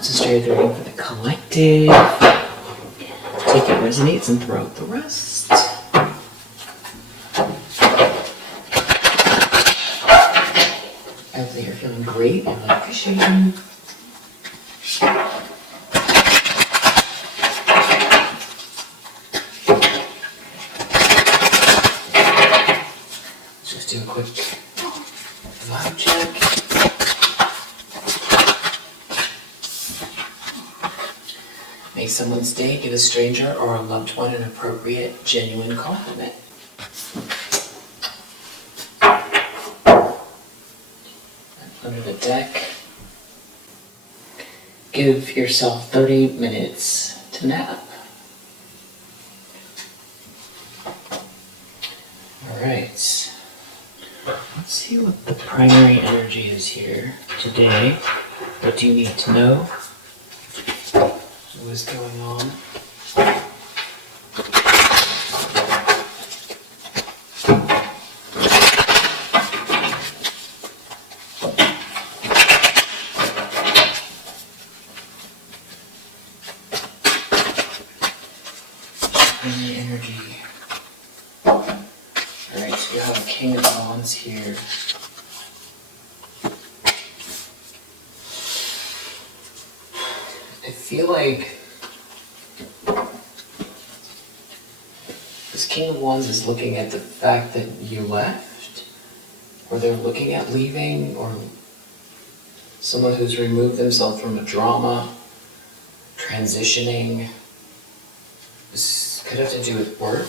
It's a straight reading for the collective. Take it resonates and throw out the rest. Hopefully you're feeling great and appreciating. Just do a quick vibe check. Make someone's day, give a stranger or a loved one an appropriate, genuine compliment. Under the deck, give yourself 30 minutes to nap. Alright, let's see what the primary energy is here today. What do you need to know? What is going on? Primary energy. Alright, so we have a King of Wands here. I feel like this King of Wands is looking at the fact that you left, or they're looking at leaving, or someone who's removed themselves from a drama, transitioning. This could have to do with work.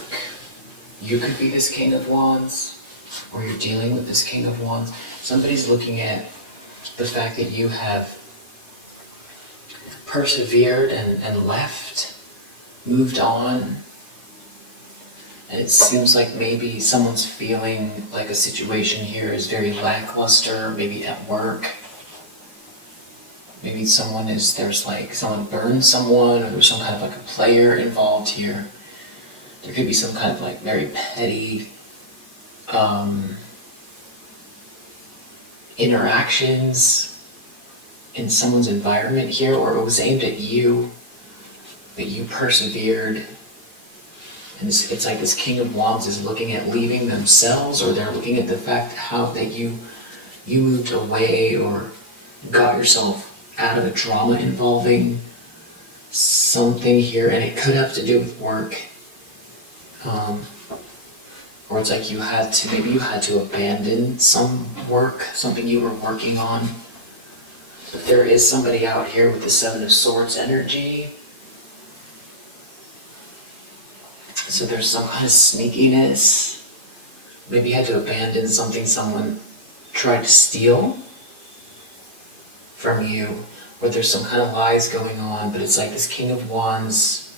You could be this King of Wands, or you're dealing with this King of Wands. Somebody's looking at the fact that you have persevered and left, moved on, and it seems like maybe someone's feeling like a situation here is very lackluster, maybe at work. Maybe someone burned someone, or there's some kind of like a player involved here. There could be some kind of like very petty interactions in someone's environment here, or it was aimed at you, but you persevered. And it's like this King of Wands is looking at leaving themselves, or they're looking at the fact how that you moved away or got yourself out of a drama involving something here, and it could have to do with work. Or it's like maybe you had to abandon some work, something you were working on. But there is somebody out here with the Seven of Swords energy. So there's some kind of sneakiness. Maybe you had to abandon something someone tried to steal from you, or there's some kind of lies going on, but it's like this King of Wands,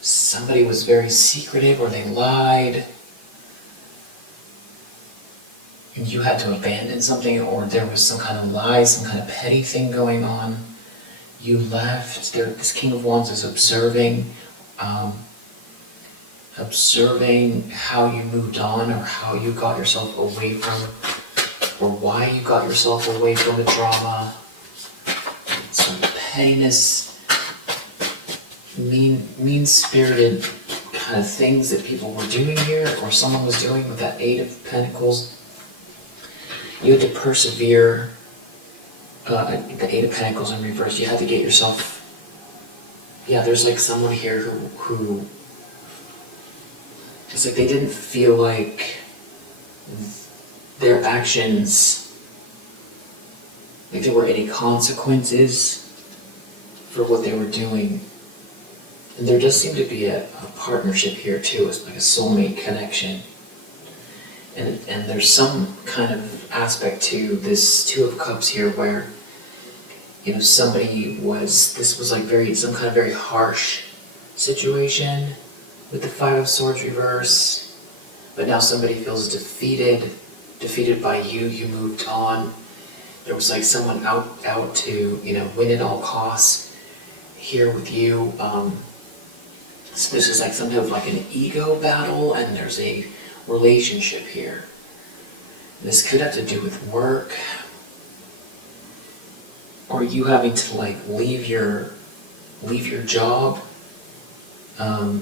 somebody was very secretive, or they lied, and you had to abandon something, or there was some kind of lie, some kind of petty thing going on. You left. This King of Wands is observing how you moved on, or how you got yourself away from, or why you got yourself away from the drama. Some pettiness, mean-spirited kind of things that people were doing here, or someone was doing with that Eight of Pentacles. You had to persevere. The Eight of Pentacles in reverse. You had to get yourself. Yeah, there's like someone here who it's like they didn't feel like their actions, like there were any consequences for what they were doing. And there does seem to be a partnership here too. It's like a soulmate connection. And there's some kind of aspect to this Two of Cups here where, this was like some kind of very harsh situation with the Five of Swords reverse. But now somebody feels defeated by you. You moved on. There was like someone out to, win at all costs here with you. So this is like some kind of like an ego battle, and there's a relationship here. This could have to do with work. or you having to like leave your job, or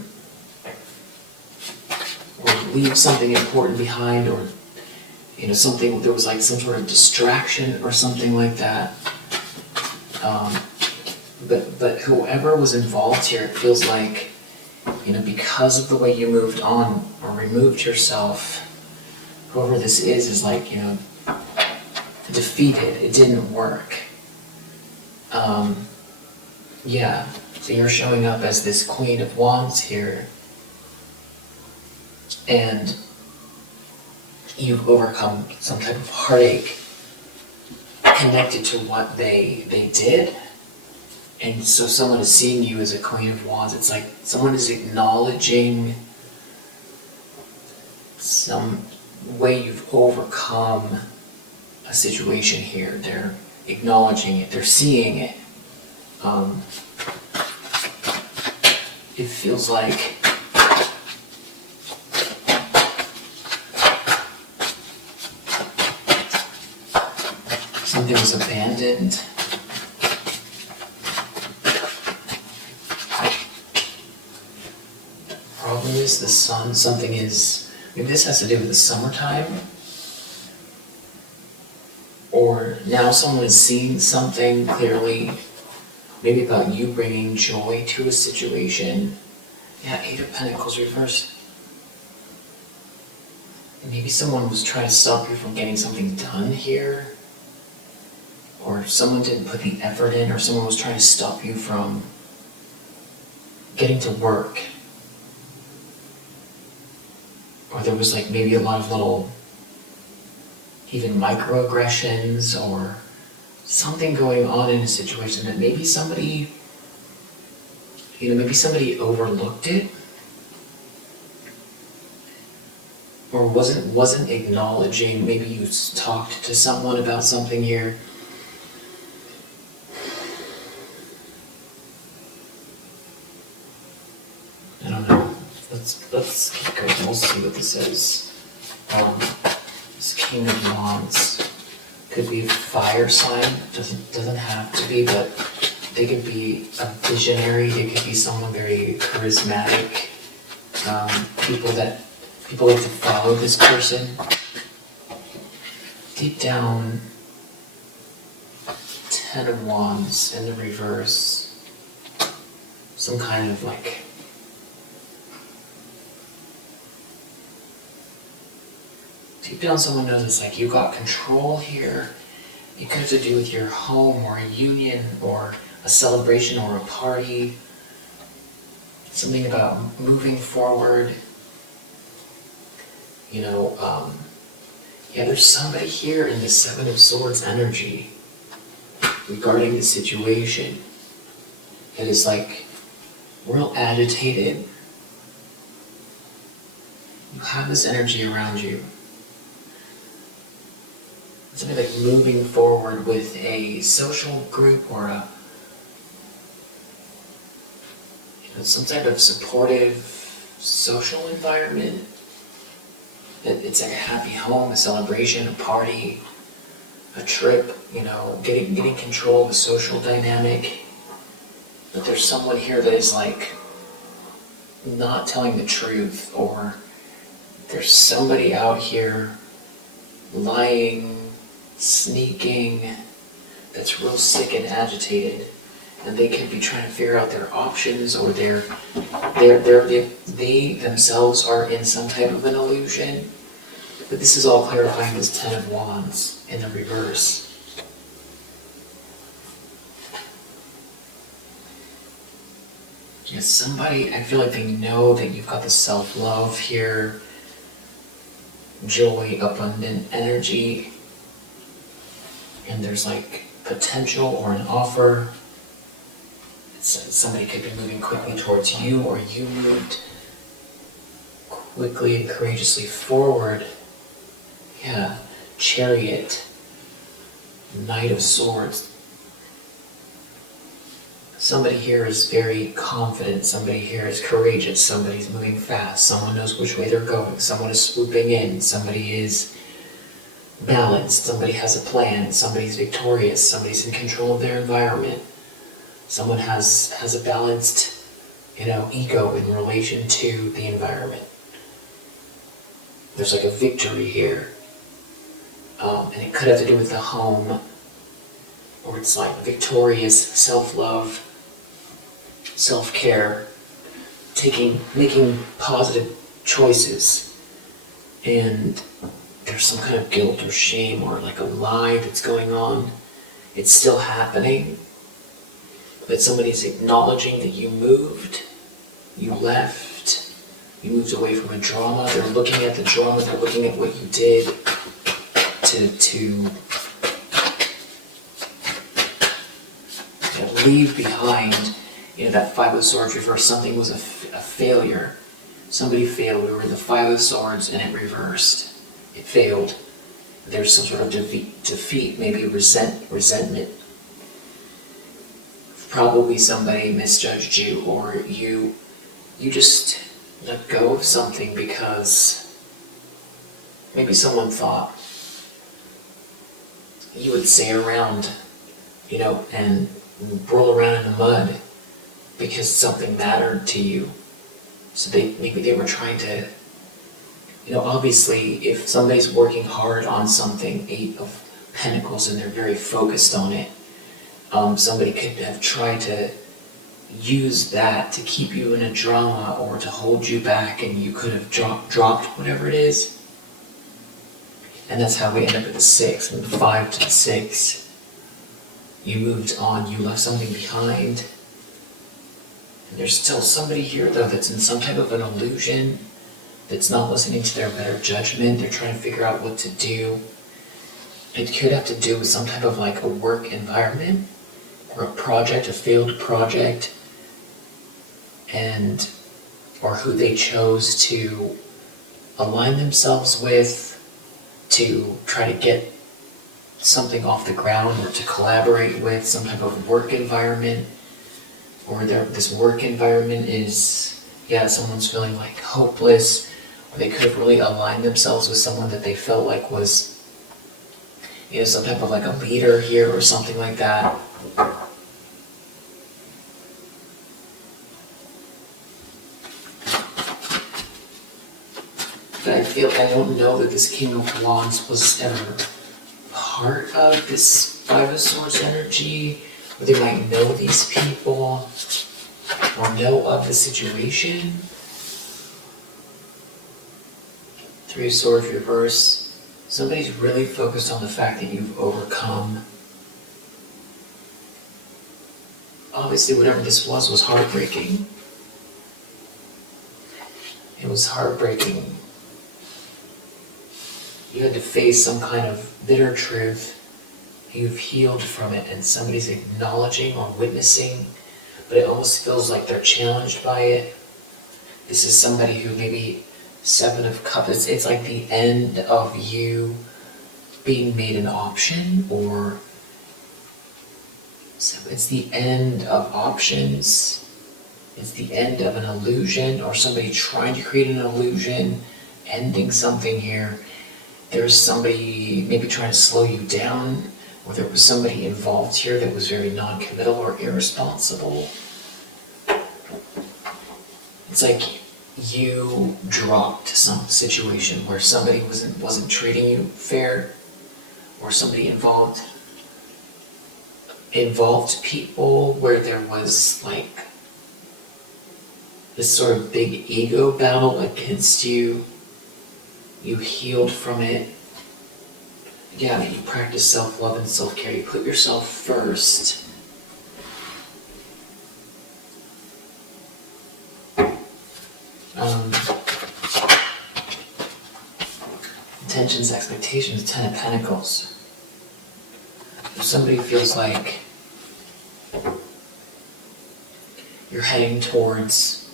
leave something important behind, or something, there was like some sort of distraction or something like that. But whoever was involved here, it feels like, because of the way you moved on or removed yourself, whoever this is like, defeated. It didn't work. Yeah, so you're showing up as this Queen of Wands here, and you've overcome some type of heartache connected to what they did. And so someone is seeing you as a Queen of Wands. It's like someone is acknowledging some way you've overcome a situation here. They're acknowledging it. They're seeing it. It feels like something was abandoned. Problem is the sun. Something is, maybe this has to do with the summertime, or now someone is seeing something clearly, maybe about you bringing joy to a situation. Yeah, 8 of Pentacles reversed. Maybe someone was trying to stop you from getting something done here, or someone didn't put the effort in, or someone was trying to stop you from getting to work. Or there was like maybe a lot of little, even microaggressions, or something going on in a situation that maybe somebody, maybe somebody overlooked it, or wasn't acknowledging. Maybe you talked to someone about something here. I don't know. Let's keep going. We'll see what this says. This King of Wands could be a fire sign. Doesn't have to be, but they could be a visionary. They could be someone very charismatic. People like to follow this person. Deep down, 10 of Wands in the reverse. Some kind of like, deep down someone knows it's like you got control here. It could have to do with your home, or a union, or a celebration, or a party. Something about moving forward. Yeah, there's somebody here in the 7 of Swords energy regarding the situation that is like real agitated. You have this energy around you. Something like moving forward with a social group, or some type of supportive social environment. It's like a happy home, a celebration, a party, a trip, getting control of the social dynamic. But there's someone here that is like not telling the truth, or there's somebody out here lying, sneaking, that's real sick and agitated, and they could be trying to figure out their options, or they themselves are in some type of an illusion. But this is all clarifying this 10 of Wands in the reverse. Yes, somebody, I feel like they know that you've got the self-love here, joy, abundant energy, and there's like potential or an offer. Somebody could be moving quickly towards you, or you moved quickly and courageously forward. Yeah, Chariot, Knight of Swords. Somebody here is very confident, somebody here is courageous, somebody's moving fast, someone knows which way they're going, someone is swooping in, somebody is balanced, somebody has a plan, somebody's victorious, somebody's in control of their environment, someone has a balanced, ego in relation to the environment. There's like a victory here. And it could have to do with the home, or it's like victorious self-love, self-care, making positive choices. And there's some kind of guilt or shame or like a lie that's going on. It's still happening, but somebody's acknowledging that you moved, you left, you moved away from a drama. They're looking at the drama, they're looking at what you did to leave behind, that Five of Swords reverse. Something was a failure. Somebody failed. We were in the Five of Swords and it reversed. It failed. There's some sort of defeat, maybe resentment. Probably somebody misjudged you, or you just let go of something because maybe someone thought you would stay around, and roll around in the mud because something mattered to you. So maybe they were trying to, obviously if somebody's working hard on something, Eight of Pentacles, and they're very focused on it, somebody could have tried to use that to keep you in a drama or to hold you back, and you could have dropped whatever it is. And that's how we end up at the 6, from the 5 to the 6. You moved on, you left something behind. And there's still somebody here, though, that's in some type of an illusion, that's not listening to their better judgment. They're trying to figure out what to do. It could have to do with some type of like a work environment, or a project, a failed project, or who they chose to align themselves with to try to get something off the ground, or to collaborate with, some type of work environment. Or this work environment is, someone's feeling like hopeless, or they could have really aligned themselves with someone that they felt like was, some type of like a leader here or something like that. But I don't know that this King of Wands was ever part of this Five of Swords energy, or they might know these people, or know of the situation. Three of Swords reverse. Somebody's really focused on the fact that you've overcome. Obviously, whatever this was heartbreaking. It was heartbreaking. You had to face some kind of bitter truth. You've healed from it, and somebody's acknowledging or witnessing, but it almost feels like they're challenged by it. This is somebody who maybe, Seven of Cups, it's like the end of you being made an option, or it's the end of options. It's the end of an illusion, or somebody trying to create an illusion, ending something here. There's somebody maybe trying to slow you down, or there was somebody involved here that was very non-committal or irresponsible. It's like you dropped some situation where somebody wasn't treating you fair, or somebody involved people where there was like this sort of big ego battle against you. You healed from it. Yeah, you practice self-love and self-care. You put yourself first. Intentions, expectations, Ten of Pentacles. If somebody feels like you're heading towards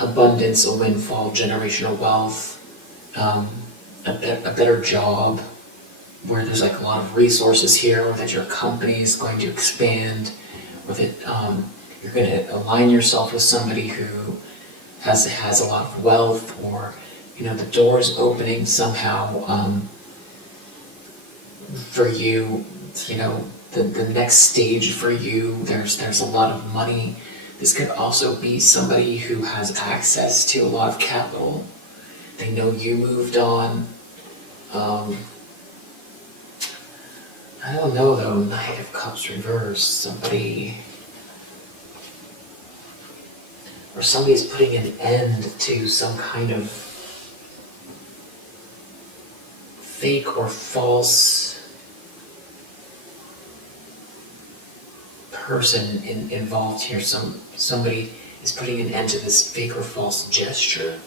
abundance, a windfall, generational wealth, a better job, where there's like a lot of resources here, or that your company is going to expand, or that you're going to align yourself with somebody who has a lot of wealth, or the door's opening somehow for you, the next stage for you. There's a lot of money. This could also be somebody who has access to a lot of capital. They know you moved on. I don't know though, Knight of Cups reversed. Somebody's putting an end to some kind of fake or false person involved here. Somebody is putting an end to this fake or false gesture,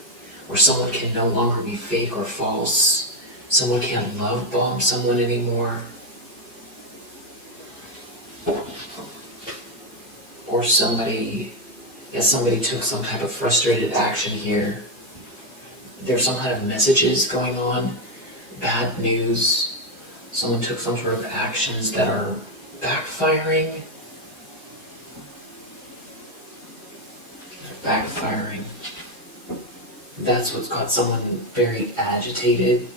where someone can no longer be fake or false. Someone can't love bomb someone anymore. Or somebody took some type of frustrated action here. There's some kind of messages going on, bad news. Someone took some sort of actions that are backfiring. They're backfiring. That's what's got someone very agitated.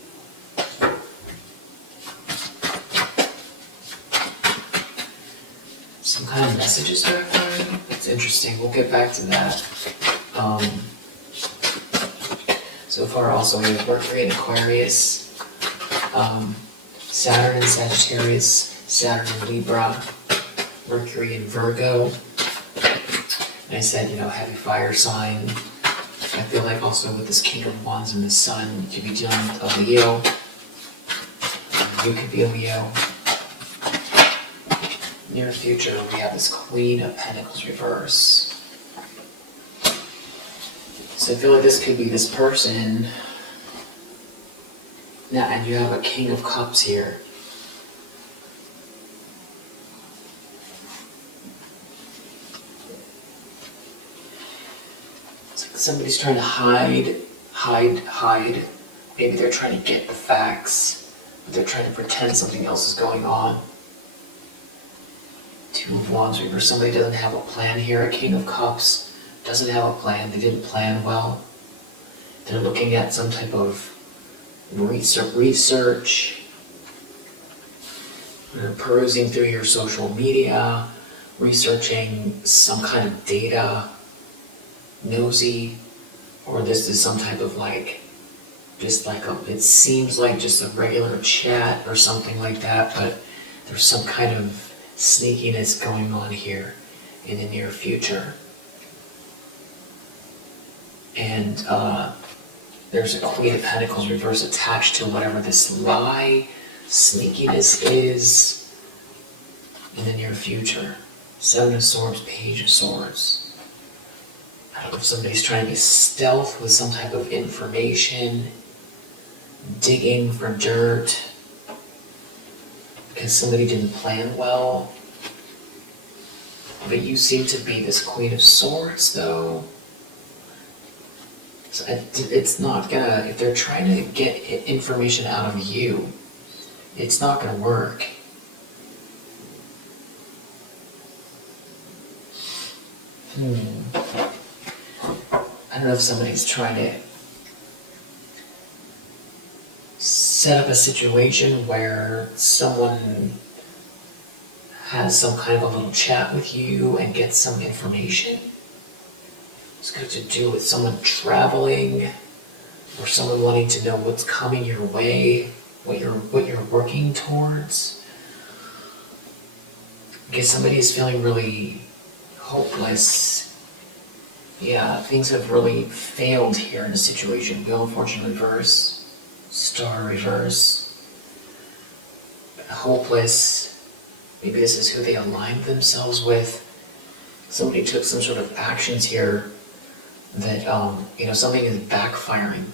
Some kind of messages backfiring? It's interesting. We'll get back to that. So far also we have Mercury in Aquarius, Saturn in Sagittarius, Saturn in Libra, Mercury in Virgo. And I said, heavy fire sign. I feel like also with this King of Wands and the Sun, you could be dealing with a Leo. You could be a Leo. Near future, we have this Queen of Pentacles reverse. So I feel like this could be this person. Now, and you have a King of Cups here. It's like somebody's trying to hide. Maybe they're trying to get the facts, but they're trying to pretend something else is going on. Two of Wands reverse. Somebody doesn't have a plan here. A King of Cups doesn't have a plan. They didn't plan well. They're looking at some type of research. They're perusing through your social media, researching some kind of data, nosy, or this is some type of it seems like just a regular chat or something like that, but there's some kind of sneakiness going on here in the near future. And there's a Queen of Pentacles reverse attached to whatever this lie, sneakiness is in the near future. Seven of Swords, Page of Swords. I don't know if somebody's trying to be stealth with some type of information, digging for dirt, because somebody didn't plan well. But you seem to be this Queen of Swords, though. So it's not gonna, if they're trying to get information out of you, it's not gonna work. I don't know if somebody's trying to set up a situation where someone has some kind of a little chat with you and gets some information. It's got to do with someone traveling or someone wanting to know what's coming your way, what you're working towards. Because somebody is feeling really hopeless. Yeah, things have really failed here in a situation. Wheel of Fortune reverse, Star reverse, hopeless. Maybe this is who they aligned themselves with. Somebody took some sort of actions here that something is backfiring,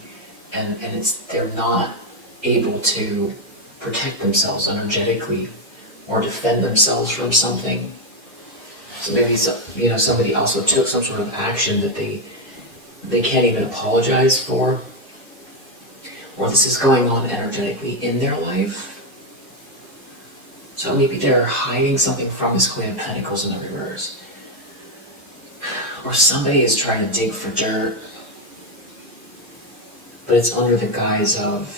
and they're not able to protect themselves energetically or defend themselves from something. So maybe somebody also took some sort of action that they can't even apologize for, or this is going on energetically in their life. So maybe they're hiding something from this Queen of Pentacles in the reverse. Or somebody is trying to dig for dirt, but it's under the guise of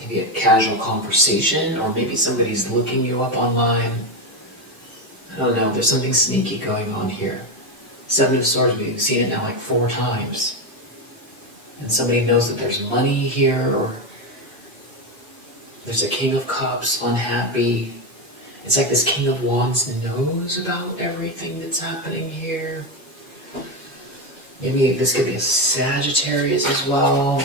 maybe a casual conversation, or maybe somebody's looking you up online. I don't know, there's something sneaky going on here. Seven of Swords, we've seen it now like 4 times. And somebody knows that there's money here, or there's a King of Cups, unhappy. It's like this King of Wands knows about everything that's happening here. Maybe this could be a Sagittarius as well.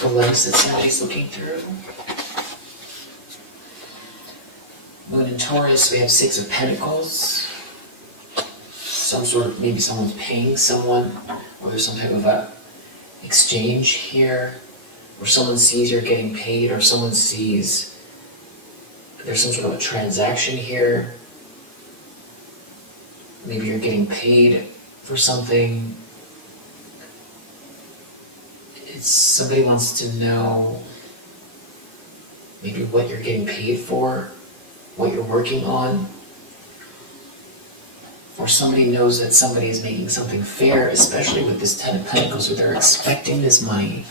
The lens that somebody's looking through. Moon and Taurus, we have 6 of Pentacles. Some sort of, maybe someone's paying someone, or there's some type of a exchange here, or someone sees you're getting paid, or someone sees there's some sort of a transaction here. Maybe you're getting paid for something. Somebody wants to know maybe what you're getting paid for, what you're working on. Or somebody knows that somebody is making something fair, especially with this 10 of Pentacles, where they're expecting this money.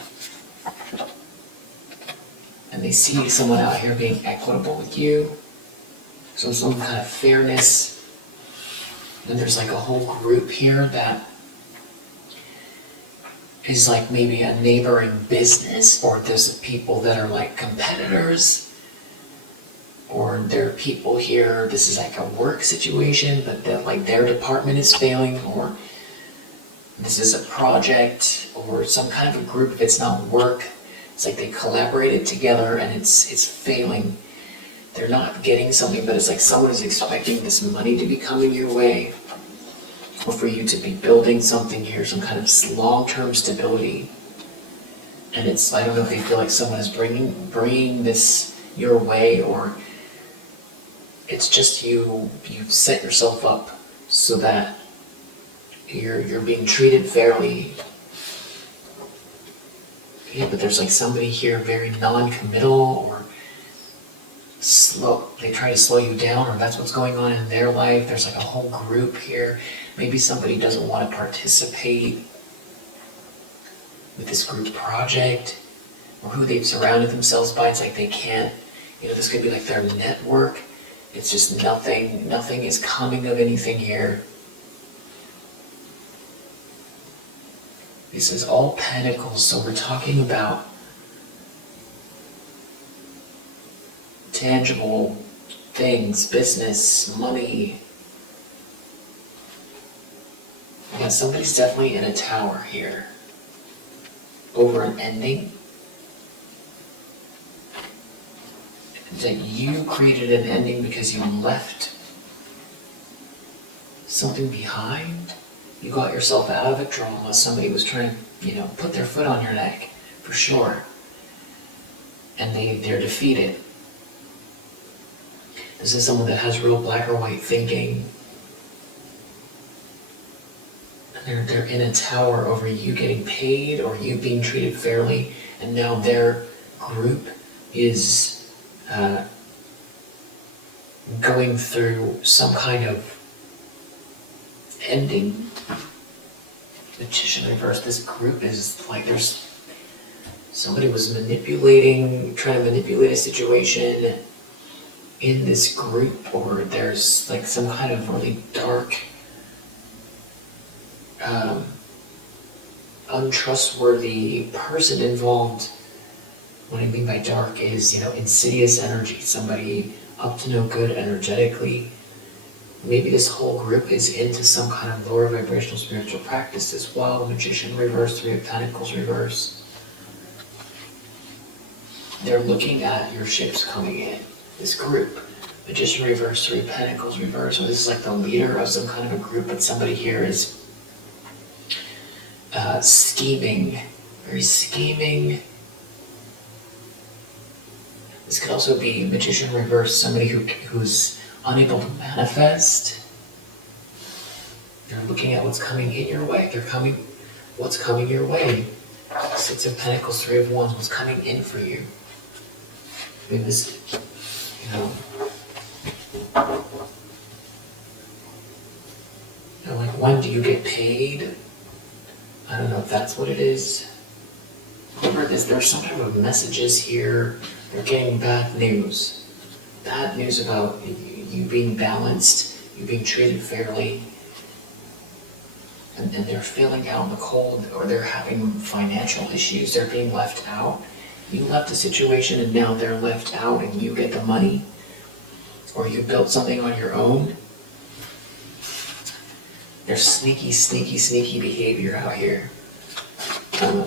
And they see someone out here being equitable with you. So some kind of fairness. And there's like a whole group here that is like maybe a neighboring business, or there's people that are like competitors, or there are people here, this is like a work situation, but like their department is failing, or this is a project, or some kind of a group. If it's not work, it's like they collaborated together and it's failing. They're not getting something, but it's like someone is expecting this money to be coming your way, or for you to be building something here, some kind of long-term stability. And it's, I don't know if they feel like someone is bringing this your way, or it's just you've set yourself up so that you're being treated fairly. Yeah, but there's like somebody here very non-committal, or slow. They try to slow you down, or that's what's going on in their life. There's like a whole group here. Maybe somebody doesn't want to participate with this group project, or who they've surrounded themselves by. It's like they can't, this could be like their network. It's just nothing is coming of anything here. This is all Pentacles, so we're talking about tangible things, business, money. Yeah, somebody's definitely in a tower here over an ending. That you created an ending because you left something behind. You got yourself out of a drama. Somebody was trying to, put their foot on your neck, for sure. And they're defeated. This is someone that has real black or white thinking. And they're in a tower over you getting paid, or you being treated fairly, and now their group is going through some kind of ending. Magician reverse, this group is like somebody was trying to manipulate a situation in this group, or there's like some kind of really dark, untrustworthy person involved. What I mean by dark is, insidious energy, somebody up to no good energetically. Maybe this whole group is into some kind of lower vibrational spiritual practice as well. Magician reverse, 3 of Pentacles reverse. They're looking at your ships coming in, this group. Magician reverse, 3 of Pentacles reverse. Or this is like the leader of some kind of a group, but somebody here is scheming, very scheming. This could also be Magician reverse, somebody who's unable to manifest. They're looking at what's coming in your way. What's coming your way. Six of Pentacles, Three of Wands, what's coming in for you. I mean, this, like, when do you get paid? I don't know if that's what it is. Whatever it is, there's some type of messages here. They're getting bad news. Bad news about you being balanced, you being treated fairly. And they're feeling out in the cold, or they're having financial issues, they're being left out. You left a situation and now they're left out and you get the money. Or you built something on your own. There's sneaky, sneaky, sneaky behavior out here. I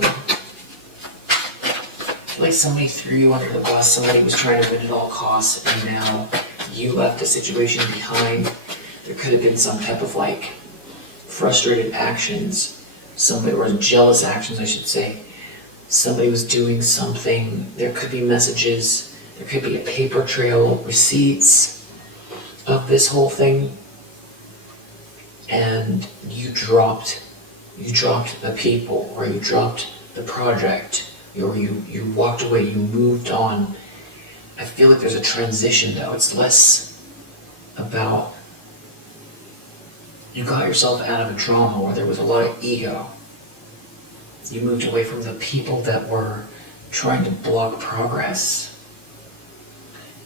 feel like somebody threw you under the bus, somebody was trying to win at all costs, and now you left a situation behind. There could have been some type of like frustrated actions, or jealous actions, I should say. Somebody was doing something. There could be messages. There could be a paper trail, receipts of this whole thing. And you dropped the people, or you dropped the project, or you walked away, you moved on. I feel like there's a transition though. It's less about you got yourself out of a drama where there was a lot of ego. You moved away from the people that were trying to block progress.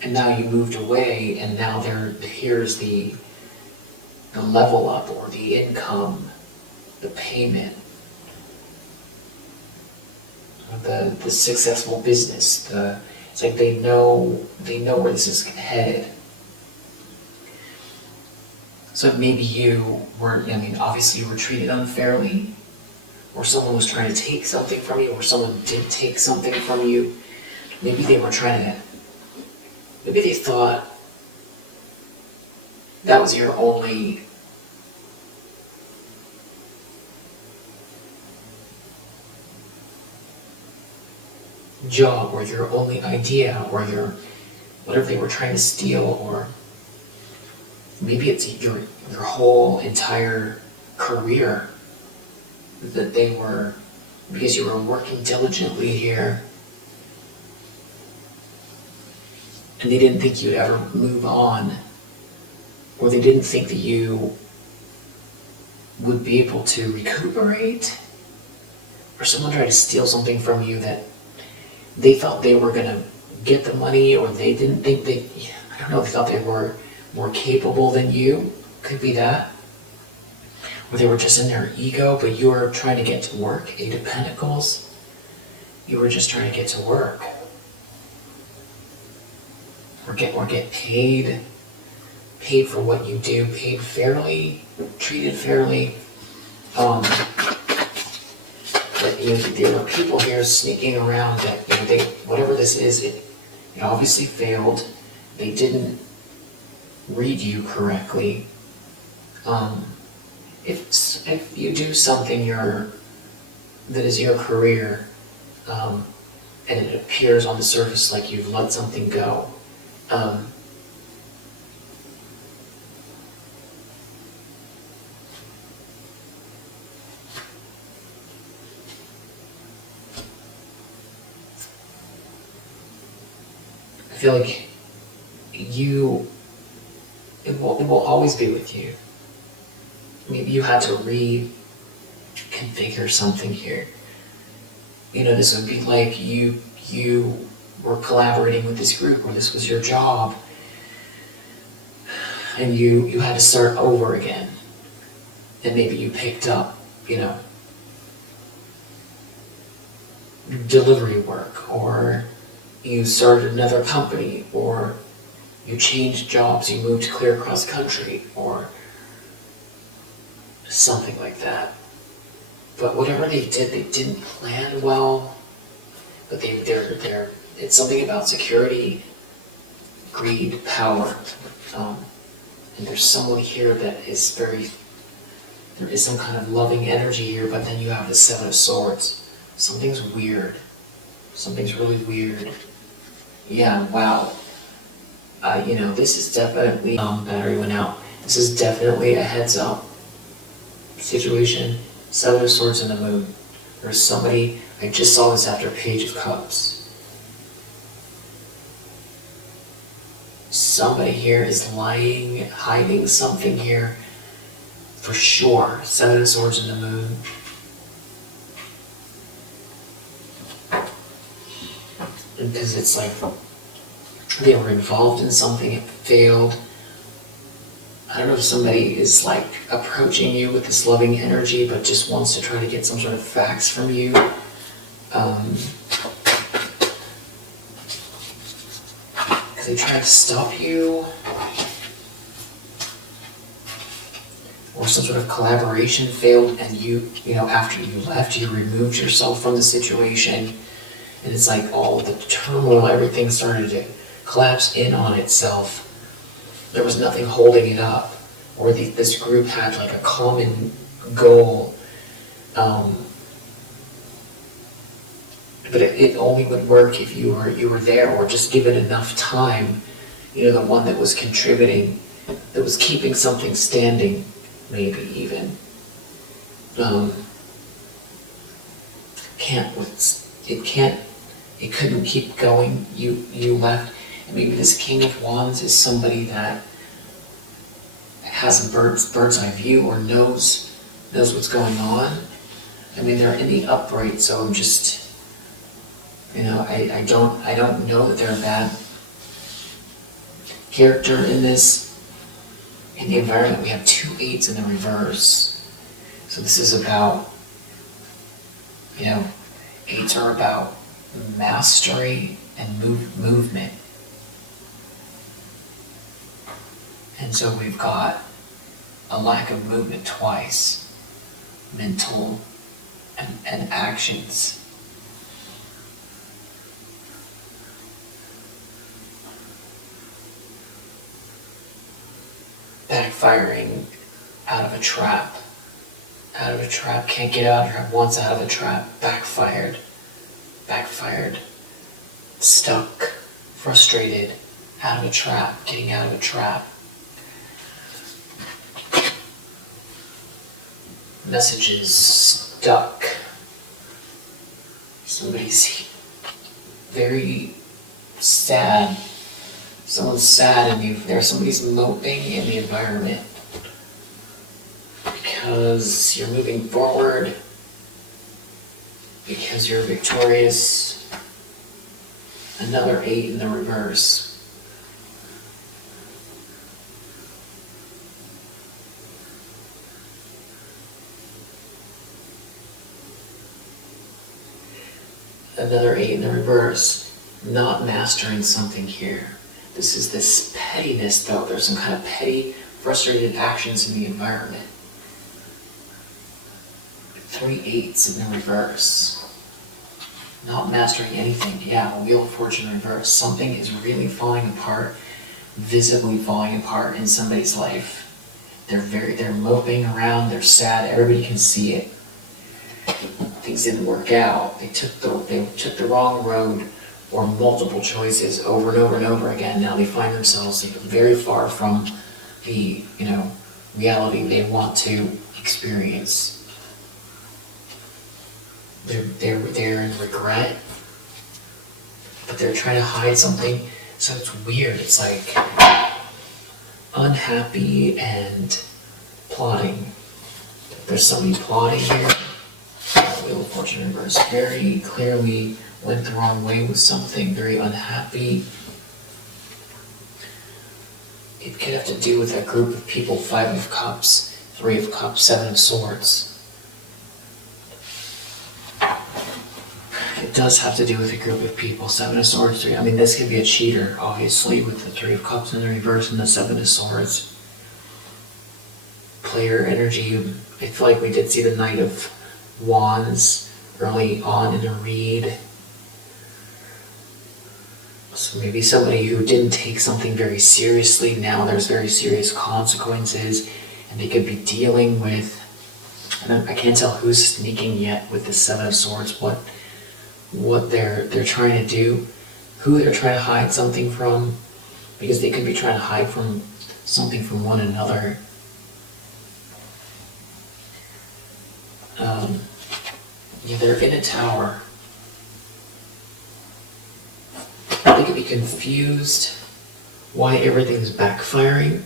And now you moved away, and now here's the level up, or the income, the payment, the successful business. It's like they know where this is headed. So maybe you were, obviously you were treated unfairly, or someone was trying to take something from you, or someone did take something from you. Maybe they thought that was your only job, or your only idea, or your whatever they were trying to steal, or maybe it's your whole entire career that they were, because you were working diligently here, and they didn't think you'd ever move on, or they didn't think that you would be able to recuperate, or someone tried to steal something from you that they thought they were going to get the money, or they didn't think they thought they were more capable than you. Could be that. Or they were just in their ego, but you were trying to get to work. Eight of Pentacles. You were just trying to get to work. Or get paid for what you do, paid fairly, treated fairly. But there are people here sneaking around that whatever this is, it obviously failed. They didn't read you correctly. If you do something that is your career, and it appears on the surface like you've let something go, I feel like it will always be with you. Maybe you had to reconfigure something here. This would be like you were collaborating with this group, or this was your job, and you had to start over again. And maybe you picked up, delivery work, or you started another company, or you changed jobs, you moved clear across country, or something like that. But whatever they did, they didn't plan well. But it's something about security, greed, power. And there's somebody here that is there is some kind of loving energy here, but then you have the Seven of Swords. Something's weird. Something's really weird. Yeah, wow. This is definitely, battery went out. This is definitely a heads up. situation, Seven of Swords and the Moon. There's somebody, I just saw this after Page of Cups. Somebody here is lying, hiding something here. For sure. Seven of Swords and the Moon. Because it's like they were involved in something, it failed. I don't know if somebody is like approaching you with this loving energy but just wants to try to get some sort of facts from you. Because they tried to stop you. Or some sort of collaboration failed and you know, after you left, you removed yourself from the situation. And it's like all the turmoil, everything started to collapse in on itself. There was nothing holding it up. Or this group had like a common goal. But it only would work if you were there or just given enough time. You know, the one that was contributing, that was keeping something standing, maybe even. It couldn't keep going. You left. And maybe this King of Wands is somebody that has a bird's eye view or knows what's going on. I mean, they're in the upright, so I'm just, you know, I don't know that they're a bad character in this. In the environment, we have 2 8s in the reverse. So this is about, you know, 8s are about mastery and movement. And so we've got a lack of movement twice, mental and actions. Backfiring out of a trap. Can't get out of her. Once out of a trap, backfired. Stuck, frustrated, out of a trap, getting out of a trap. Messages stuck. Somebody's very sad. Someone's sad and somebody's moping in the environment. Because you're moving forward. Because you're victorious. Another 8 in the reverse. Another 8 in the reverse. Not mastering something here. This is this pettiness, though. There's some kind of petty, frustrated actions in the environment. 3 8s in the reverse. Not mastering anything. Yeah, Wheel of Fortune reverse. Something is really falling apart, visibly falling apart in somebody's life. They're moping around, they're sad, everybody can see it. Things didn't work out. They took the wrong road or multiple choices over and over and over again. Now they find themselves very far from the, you know, reality they want to experience. They're in regret, but they're trying to hide something, so it's weird. It's like unhappy and plotting. There's somebody plotting here. Wheel of Fortune reverse. Very clearly went the wrong way with something, very unhappy. It could have to do with a group of people, 5 of Cups, 3 of Cups, 7 of Swords. It does have to do with a group of people. 7 of Swords, 3. I mean, this could be a cheater, obviously, with the 3 of Cups in the reverse and the 7 of Swords. Player energy. I feel like we did see the Knight of Wands early on in the read. So maybe somebody who didn't take something very seriously, now there's very serious consequences, and they could be dealing with, and I can't tell who's sneaking yet with the 7 of Swords, what they're trying to do, who they're trying to hide something from, because they could be trying to hide from something from one another. they're in a tower. They could be confused why everything's backfiring.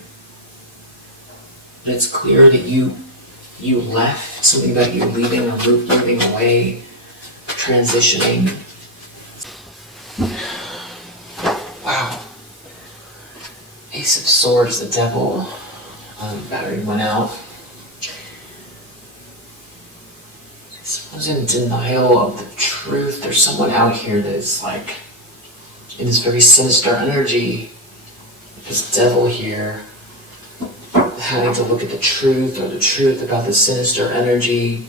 But it's clear that you left, something about you leaving a root, moving away, transitioning. Wow. Ace of Swords, the Devil. Battery went out. Someone's in denial of the truth. There's someone out here that is like in this very sinister energy. This devil here, having to look at the truth or the truth about the sinister energy,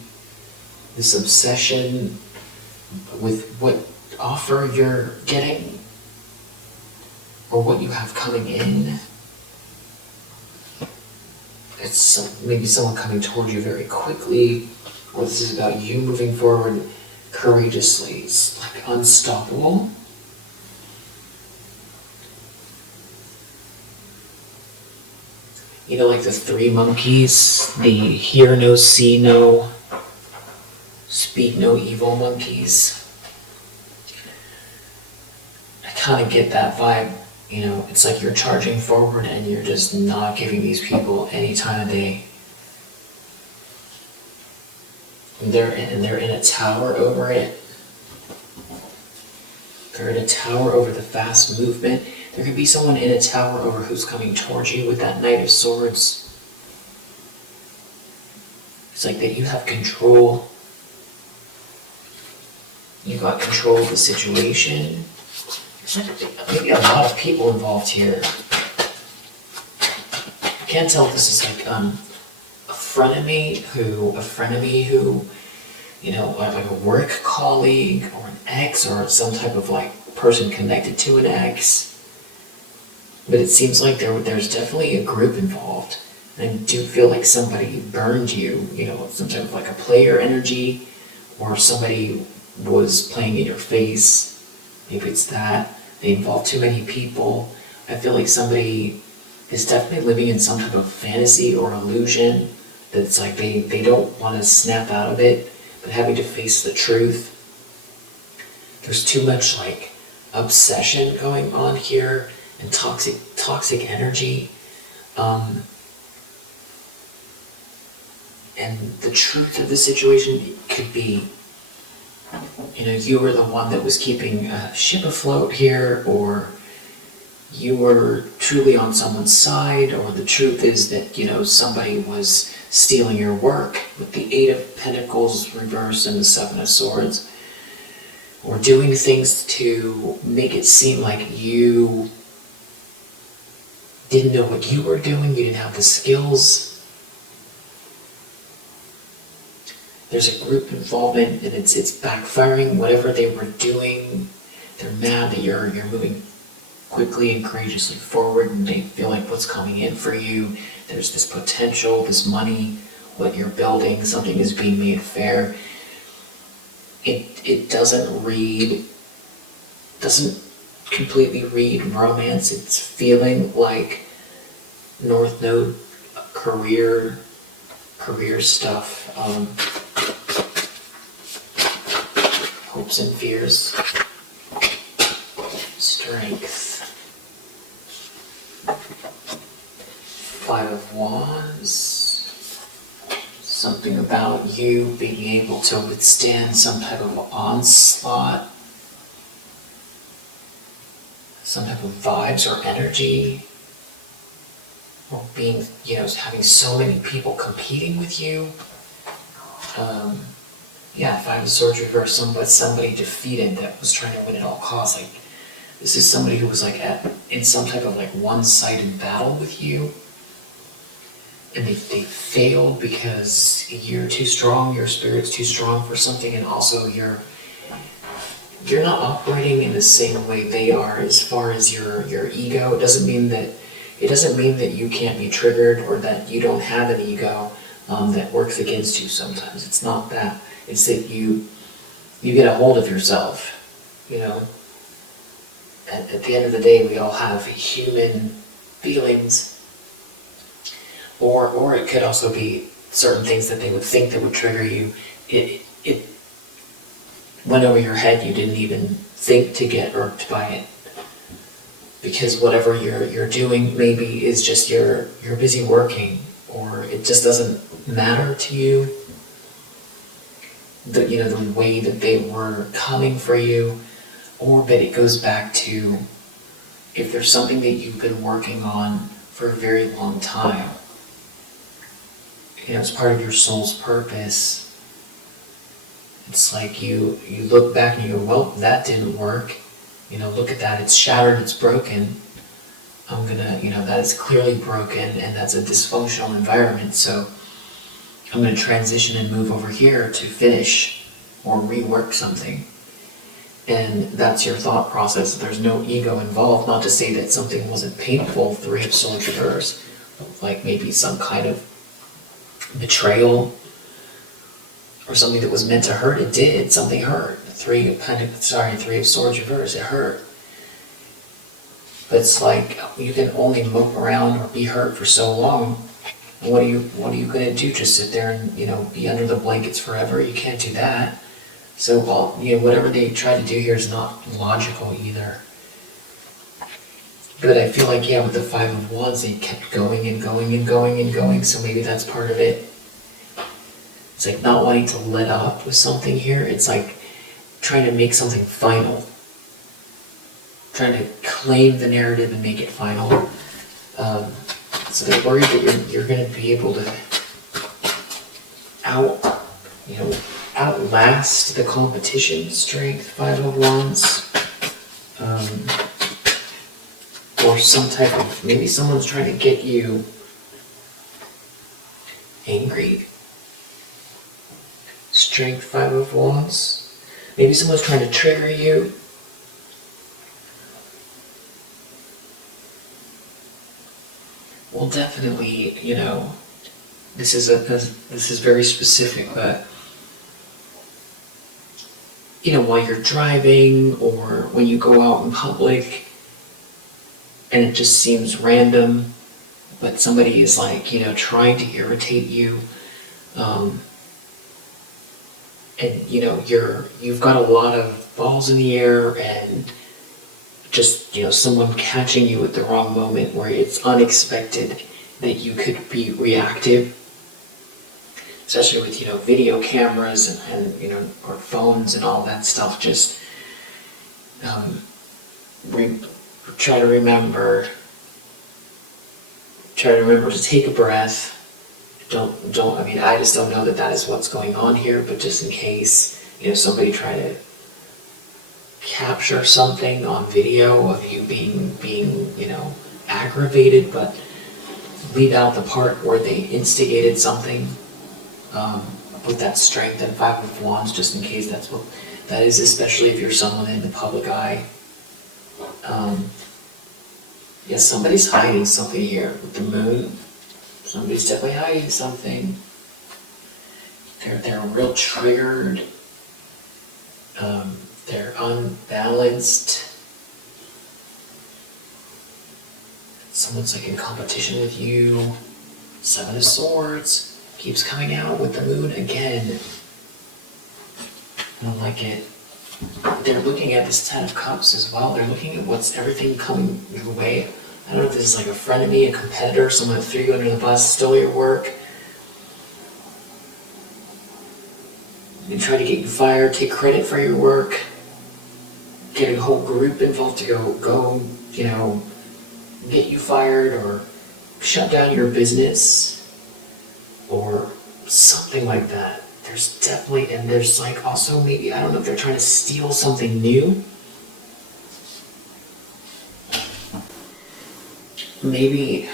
this obsession with what offer you're getting or what you have coming in. It's maybe someone coming toward you very quickly, or this is about you moving forward courageously. It's like unstoppable. You know, like the three monkeys, the hear no, see no, speak no evil monkeys. I kind of get that vibe. You know, it's like you're charging forward and you're just not giving these people any time of day. And they're in a tower over it. They're in a tower over the fast movement. There could be someone in a tower over who's coming towards you with that Knight of Swords. It's like that you have control. You got control of the situation. Maybe a lot of people involved here. I can't tell if this is like a frenemy who, you know, like a work colleague or an ex or some type of like person connected to an ex. But it seems like there's definitely a group involved. And I do feel like somebody burned you, you know, some type of like a player energy, or somebody was playing in your face. Maybe it's that. They involve too many people. I feel like somebody is definitely living in some type of fantasy or illusion that's like they don't want to snap out of it, but having to face the truth. There's too much like obsession going on here and toxic energy. And the truth of the situation could be, you know, you were the one that was keeping a ship afloat here, or you were truly on someone's side, or the truth is that, you know, somebody was stealing your work with the Eight of Pentacles reversed and the Seven of Swords, or doing things to make it seem like you didn't know what you were doing, you didn't have the skills. There's a group involvement and it's backfiring. Whatever they were doing, they're mad that you're moving quickly and courageously forward, and they feel like what's coming in for you, there's this potential, this money, what you're building, something is being made fair. It doesn't completely read romance. It's feeling like North Node career stuff. Hopes and fears. Strength. Five of Wands. Something about you being able to withstand some type of onslaught. Some type of vibes or energy. Or being, you know, having so many people competing with you. Five of Swords reversed, somebody defeated that was trying to win at all costs. Like, this is somebody who was like in some type of like one-sided battle with you. And they failed because you're too strong, your spirit's too strong for something, and also you're not operating in the same way they are as far as your ego. It doesn't mean that you can't be triggered or that you don't have an ego that works against you sometimes. It's not that. It's that you get a hold of yourself, you know. At the end of the day, we all have human feelings. Or it could also be certain things that they would think that would trigger you it went over your head. You didn't even think to get irked by it. Because whatever you're doing maybe is just you're busy working, or it just doesn't matter to you. The way that they were coming for you, or but it goes back to if there's something that you've been working on for a very long time, it's part of your soul's purpose. It's like you look back and you go, well, that didn't work. Look at that, it's shattered, it's broken. I'm gonna, that is clearly broken, and that's a dysfunctional environment, so I'm gonna transition and move over here to finish or rework something. And that's your thought process. There's no ego involved. Not to say that something wasn't painful, 3 of Swords reverse, like maybe some kind of betrayal or something that was meant to hurt. It did, something hurt. 3 of Swords reverse, it hurt. But it's like you can only mope around or be hurt for so long. What are you gonna do? Just sit there and be under the blankets forever? You can't do that. So whatever they try to do here is not logical either. But I feel like with the 5 of Wands, they kept going and going and going and going. So maybe that's part of it. It's like not wanting to let up with something here. It's like trying to make something final. Trying to claim the narrative and make it final. So they're worried that you're going to be able to outlast the competition. Strength, 5 of Wands. Or some type of, maybe someone's trying to get you angry. Strength, 5 of Wands. Maybe someone's trying to trigger you. Well, definitely, this is very specific, but while you're driving or when you go out in public and it just seems random, but somebody is trying to irritate you, and you've got a lot of balls in the air and just someone catching you at the wrong moment where it's unexpected that you could be reactive, especially with video cameras and or phones and all that stuff. Just try to remember to take a breath. I just don't know that is what's going on here, but just in case somebody try to capture something on video of you being aggravated, but leave out the part where they instigated something with that strength and 5 of Wands, just in case that's what that is, especially if you're someone in the public eye. Somebody's hiding something here with the moon. Somebody's definitely hiding something. They're real triggered. They're unbalanced. Someone's in competition with you. 7 of Swords keeps coming out with the moon again. I don't like it. They're looking at this 10 of Cups as well. They're looking at everything coming your way. I don't know if this is a frenemy, a competitor, someone that threw you under the bus, stole your work. They try to get you fired, take credit for your work, get a whole group involved to go, get you fired or shut down your business or something like that. There's definitely, and there's also maybe, I don't know if they're trying to steal something new. Maybe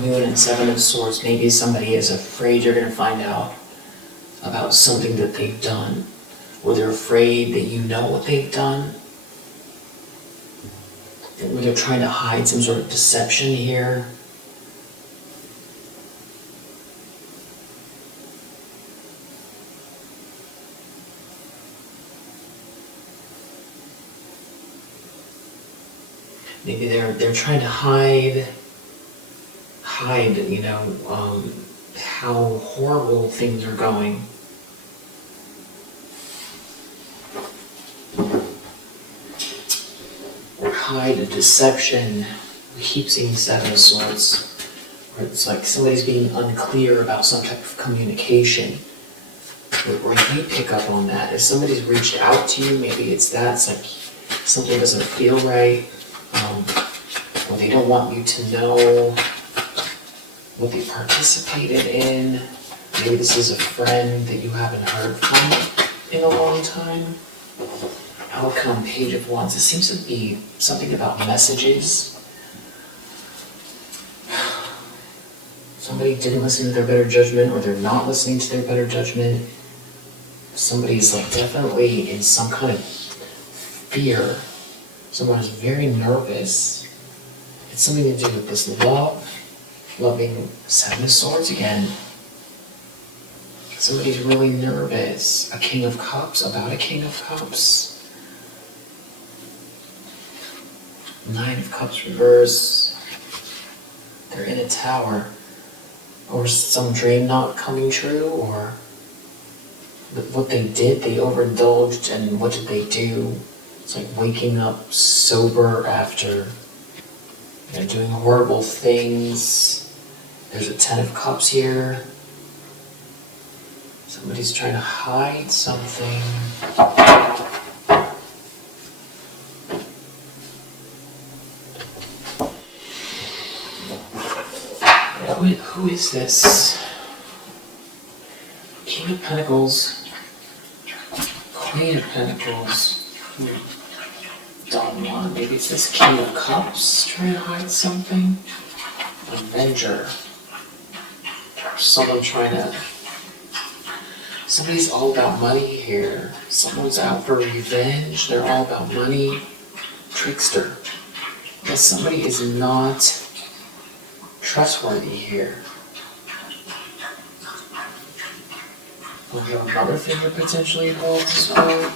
Moon and 7 of Swords, maybe somebody is afraid you're going to find out about something that they've done, or they're afraid that you know what they've done, or they're trying to hide some sort of deception here. Maybe they're trying to hide, how horrible things are going. hide, a deception. We keep seeing Seven of Swords, where it's like somebody's being unclear about some type of communication. Or you may pick up on that. If somebody's reached out to you, maybe it's that. It's like something doesn't feel right. Or they don't want you to know what they participated in. Maybe this is a friend that you haven't heard from in a long time. Outcome, Page of Wands. It seems to be something about messages. Somebody didn't listen to their better judgment, or they're not listening to their better judgment. Somebody's like definitely in some kind of fear. Someone is very nervous. It's something to do with this loving Seven of Swords again. Somebody's really nervous. A King of Cups, about a King of Cups. Nine of Cups reverse. They're in a tower. Or some dream not coming true, or what they did, they overindulged, and what did they do? It's like waking up sober after doing horrible things. There's a Ten of Cups here. Somebody's trying to hide something. Who is this? King of Pentacles, Queen of Pentacles, Don Juan. Maybe it's this King of Cups trying to hide something. Avenger. Someone trying to... Somebody's all about money here. Someone's out for revenge. They're all about money. Trickster. But somebody is not trustworthy here. We have another figure potentially involved as well.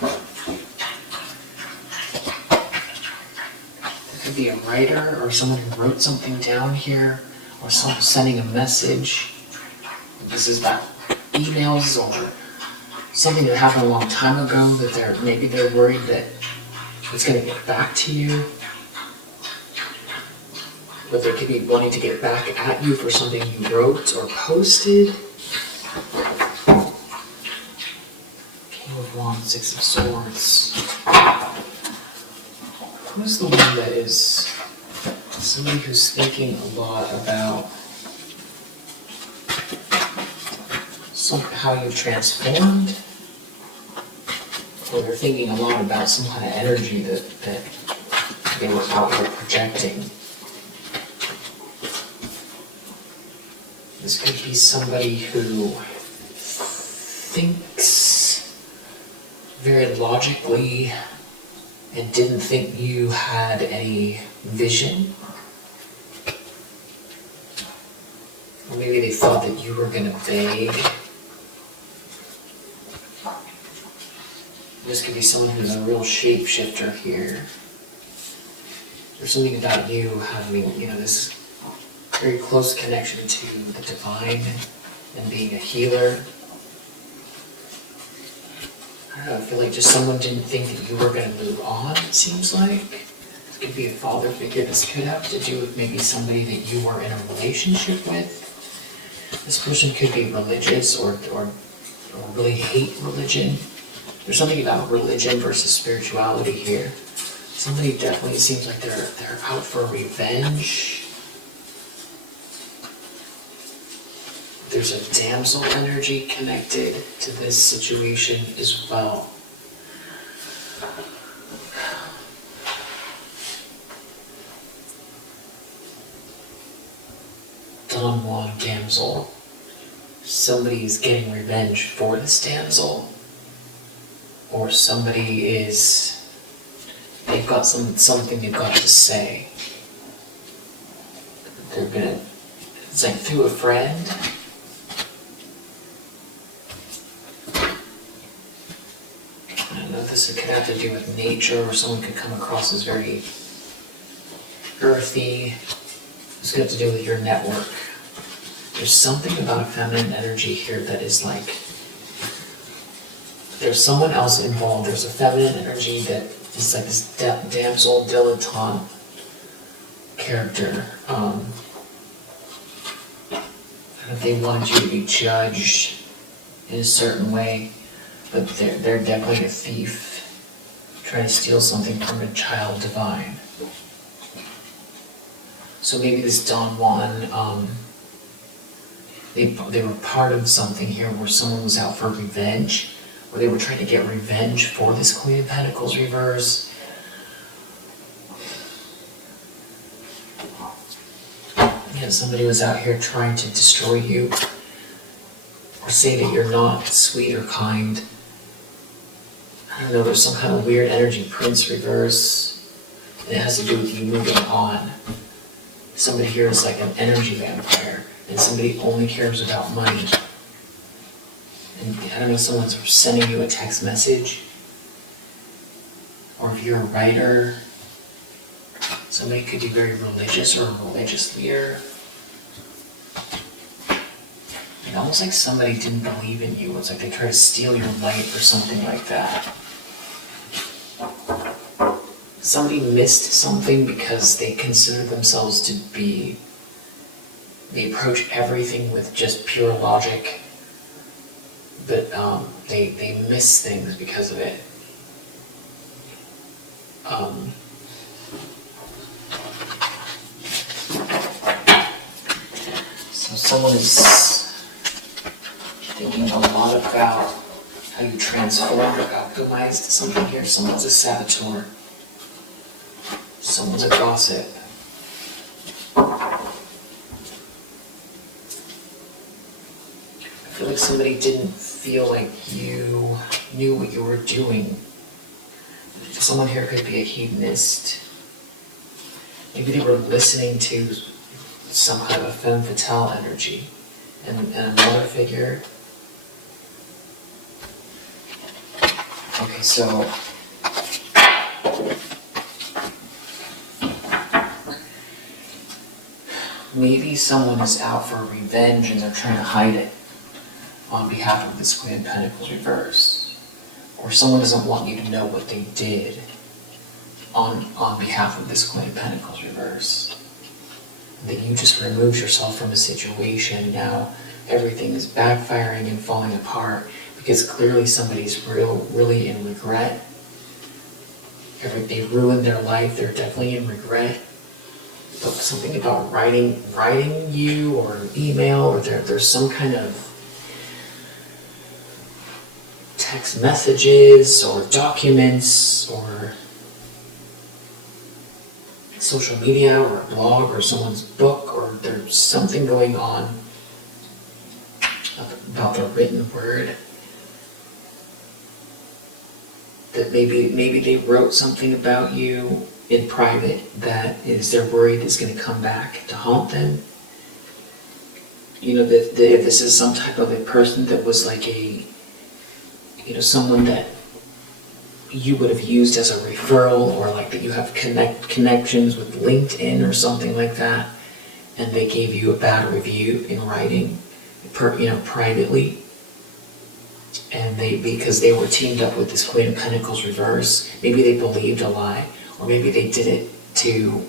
There could be a writer or someone who wrote something down here, or someone sending a message. This is about emails or something that happened a long time ago that maybe they're worried that it's going to get back to you. But they could be wanting to get back at you for something you wrote or posted. King of Wands, Six of Swords. Who's the one that is somebody who's thinking a lot about how you've transformed? Or they're thinking a lot about some kind of energy that they were outward projecting. This could be somebody who thinks very logically and didn't think you had any vision. Or maybe they thought that you were going to beg. This could be someone who's a real shapeshifter here. There's something about you having, this very close connection to the divine and being a healer. I don't know, I feel like just someone didn't think that you were going to move on, it seems like. This could be a father figure. This could have to do with maybe somebody that you were in a relationship with. This person could be religious or really hate religion. There's something about religion versus spirituality here. Somebody definitely seems like they're out for revenge. There's a damsel energy connected to this situation as well. Don Juan, damsel. Somebody's getting revenge for this damsel. Or somebody is, they've got something they've got to say. They're gonna, it's like through a friend. I don't know if this could have to do with nature, or someone could come across as very earthy. This could have to do with your network. There's something about a feminine energy here that is like, there's someone else involved. There's a feminine energy that Just like this damsel dilettante character. I don't know if they wanted you to be judged in a certain way, but they're definitely a thief, trying to steal something from a child divine. So maybe this Don Juan, they were part of something here where someone was out for revenge, where they were trying to get revenge for this Queen of Pentacles reverse. Yeah, somebody was out here trying to destroy you, or say that you're not sweet or kind. I don't know, there's some kind of weird energy, Prince reverse, and it has to do with you moving on. Somebody here is like an energy vampire, and somebody only cares about money. And I don't know, someone's sending you a text message, or if you're a writer, somebody could be very religious or a religious leader. And almost like somebody didn't believe in you. It's like they try to steal your light or something like that. Somebody missed something because they consider themselves to be, they approach everything with just pure logic, but they miss things because of it. So someone is thinking a lot about how you transform or optimize to something here. Someone's a saboteur. Someone's a gossip. I feel like somebody didn't feel like you knew what you were doing. Someone here could be a hedonist. Maybe they were listening to some kind of a femme fatale energy. And another figure. Okay, so maybe someone is out for revenge and they're trying to hide it on behalf of this Queen of Pentacles reverse. Or someone doesn't want you to know what they did on behalf of this Queen of Pentacles reverse. That you just removed yourself from a situation, now everything is backfiring and falling apart because clearly somebody's really in regret. They ruined their life, they're definitely in regret. But something about writing you or an email, or there's some kind of text messages or documents or social media or a blog or someone's book, or there's something going on about the written word that maybe they wrote something about you in private that they're worried is going to come back to haunt them. You know, that if this is some type of a person that was like someone that you would have used as a referral, or like that you have connections with LinkedIn or something like that, and they gave you a bad review in writing, privately, and because they were teamed up with this Queen of Pentacles reverse, maybe they believed a lie, or maybe they did it to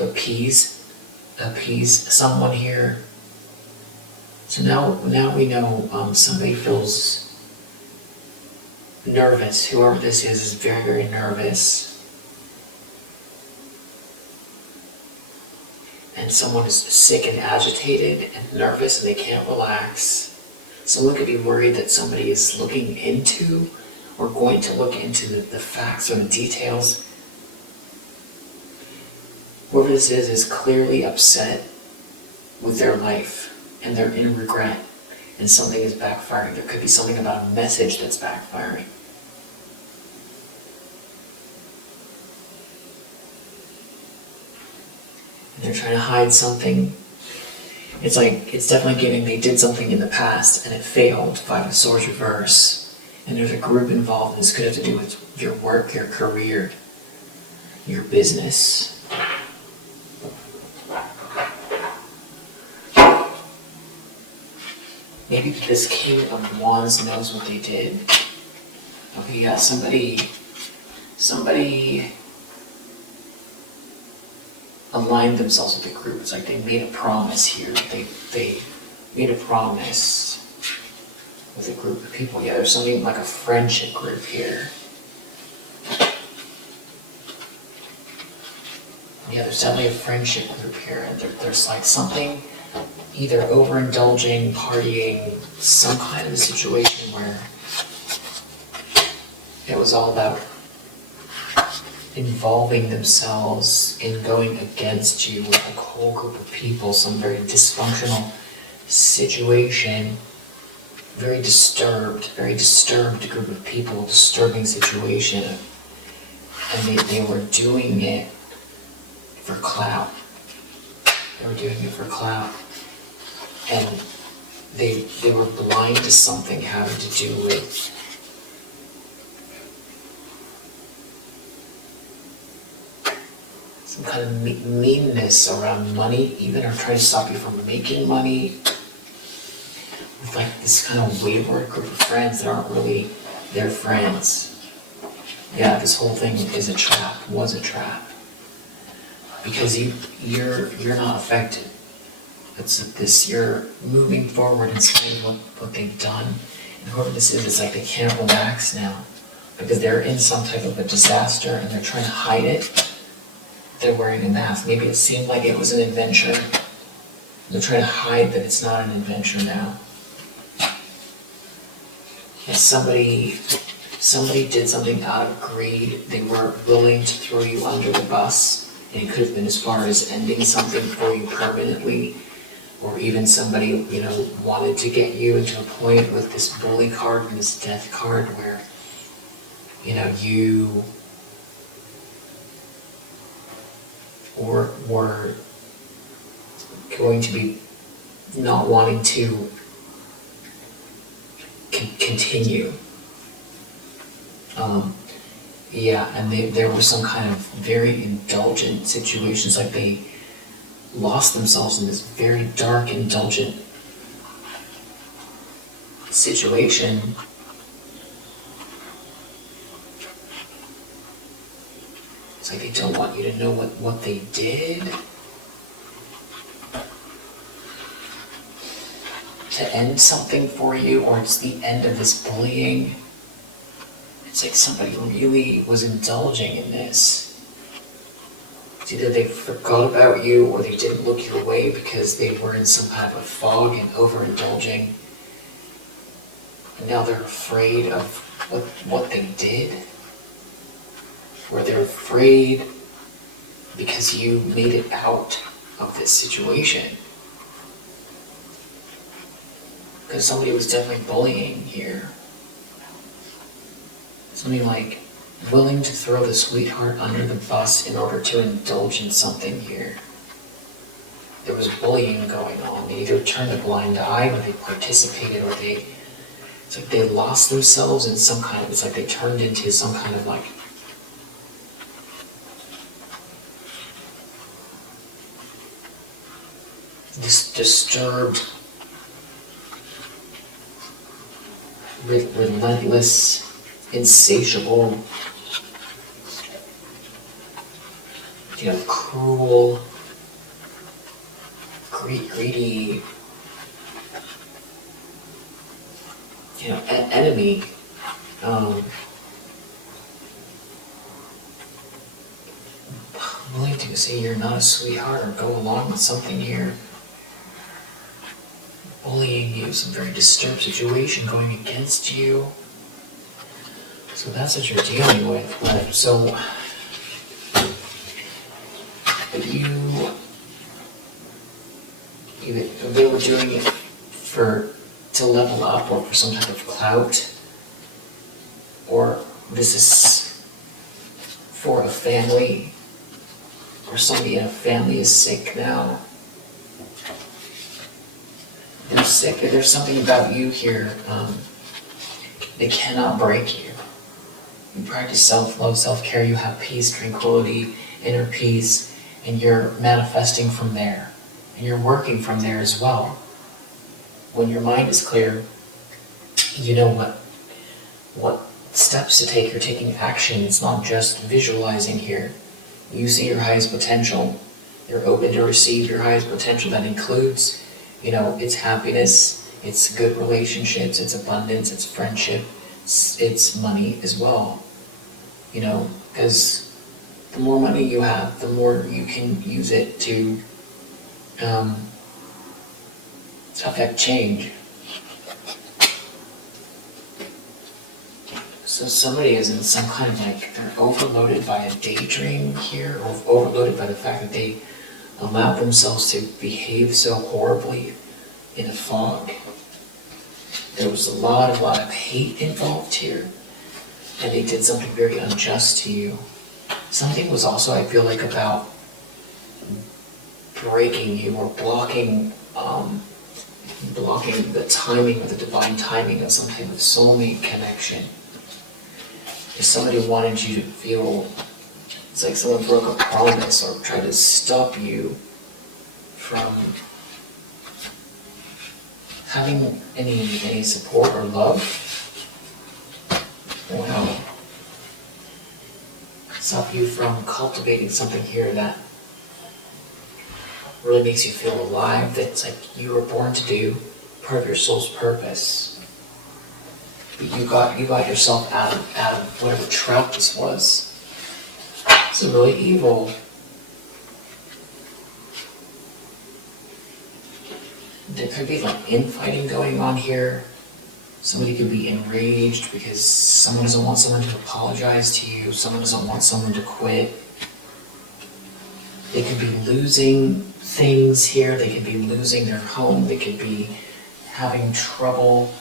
appease someone here. So now we know somebody feels nervous. Whoever this is very, very nervous. And someone is sick and agitated and nervous and they can't relax. Someone could be worried that somebody is looking into or going to look into the facts or the details. Whoever this is clearly upset with their life and they're in regret and something is backfiring. There could be something about a message that's backfiring. And they're trying to hide something. It's definitely giving they did something in the past and it failed, Five of Swords reverse. And there's a group involved, and this could have to do with your work, your career, your business. Maybe this King of Wands knows what they did. Okay, yeah, somebody aligned themselves with the group. It's like they made a promise here. They made a promise with a group of people. Yeah, there's something like a friendship group here. Yeah, there's definitely a friendship group here, and there's like something, either overindulging, partying, some kind of a situation where it was all about involving themselves in going against you with a whole group of people, some very dysfunctional situation, very disturbed group of people, disturbing situation, and they were doing it for clout. They were doing it for clout, and they were blind to something having to do with some kind of meanness around money, even, or trying to stop you from making money, with like this kind of wayward group of friends that aren't really their friends. Yeah, this whole thing is a trap, was a trap. Because you're not affected. It's this, you're moving forward in spite of what they've done. And whoever this is, it's like they can't relax now. Because they're in some type of a disaster and they're trying to hide it. They're wearing a mask. Maybe it seemed like it was an adventure. They're trying to hide that it's not an adventure now. And somebody did something out of greed. They were willing to throw you under the bus. And it could have been as far as ending something for you permanently, or even somebody, wanted to get you into a point with this bully card and this death card where, you were going to be not wanting to continue. Yeah, and there were some kind of very indulgent situations, like they lost themselves in this very dark, indulgent situation. It's like they don't want you to know what they did to end something for you, or it's the end of this bullying. It's like somebody really was indulging in this. It's either they forgot about you or they didn't look your way because they were in some kind of a fog and overindulging. And now they're afraid of what they did. Or they're afraid because you made it out of this situation. Because somebody was definitely bullying here. Something like willing to throw the sweetheart under the bus in order to indulge in something here. There was bullying going on. They either turned a blind eye, or they participated, or it's like they lost themselves in some kind of, it's like they turned into some kind of like this disturbed, relentless, insatiable, cruel, greedy, enemy. Willing to say you're not a sweetheart or go along with something here. Bullying you, some very disturbed situation going against you. So that's what you're dealing with. But so they were doing it to level up, or for some type of clout, or this is for a family, or somebody in a family is sick now. They're sick. There's something about you here. They cannot break you. You practice self-love, self-care, you have peace, tranquility, inner peace, and you're manifesting from there. And you're working from there as well. When your mind is clear, you know what steps to take. You're taking action. It's not just visualizing here. You see your highest potential. You're open to receive your highest potential. That includes, it's happiness, it's good relationships, it's abundance, it's friendship, it's money as well. Because the more money you have, the more you can use it to affect change. So somebody is in some kind of they're overloaded by a daydream here, or overloaded by the fact that they allowed themselves to behave so horribly in a fog. There was a lot of hate involved here, and they did something very unjust to you. Something was also, I feel like, about breaking you or blocking the timing or the divine timing of some type of soulmate connection. If somebody wanted you to feel, it's like someone broke a promise or tried to stop you from having any support or love. Wow. Stop you from cultivating something here that really makes you feel alive, that's like you were born to do, part of your soul's purpose. But you got yourself out of whatever trap this was. It's really evil. There could be infighting going on here. Somebody could be enraged because someone doesn't want someone to apologize to you. Someone doesn't want someone to quit. They could be losing things here. They could be losing their home. They could be having trouble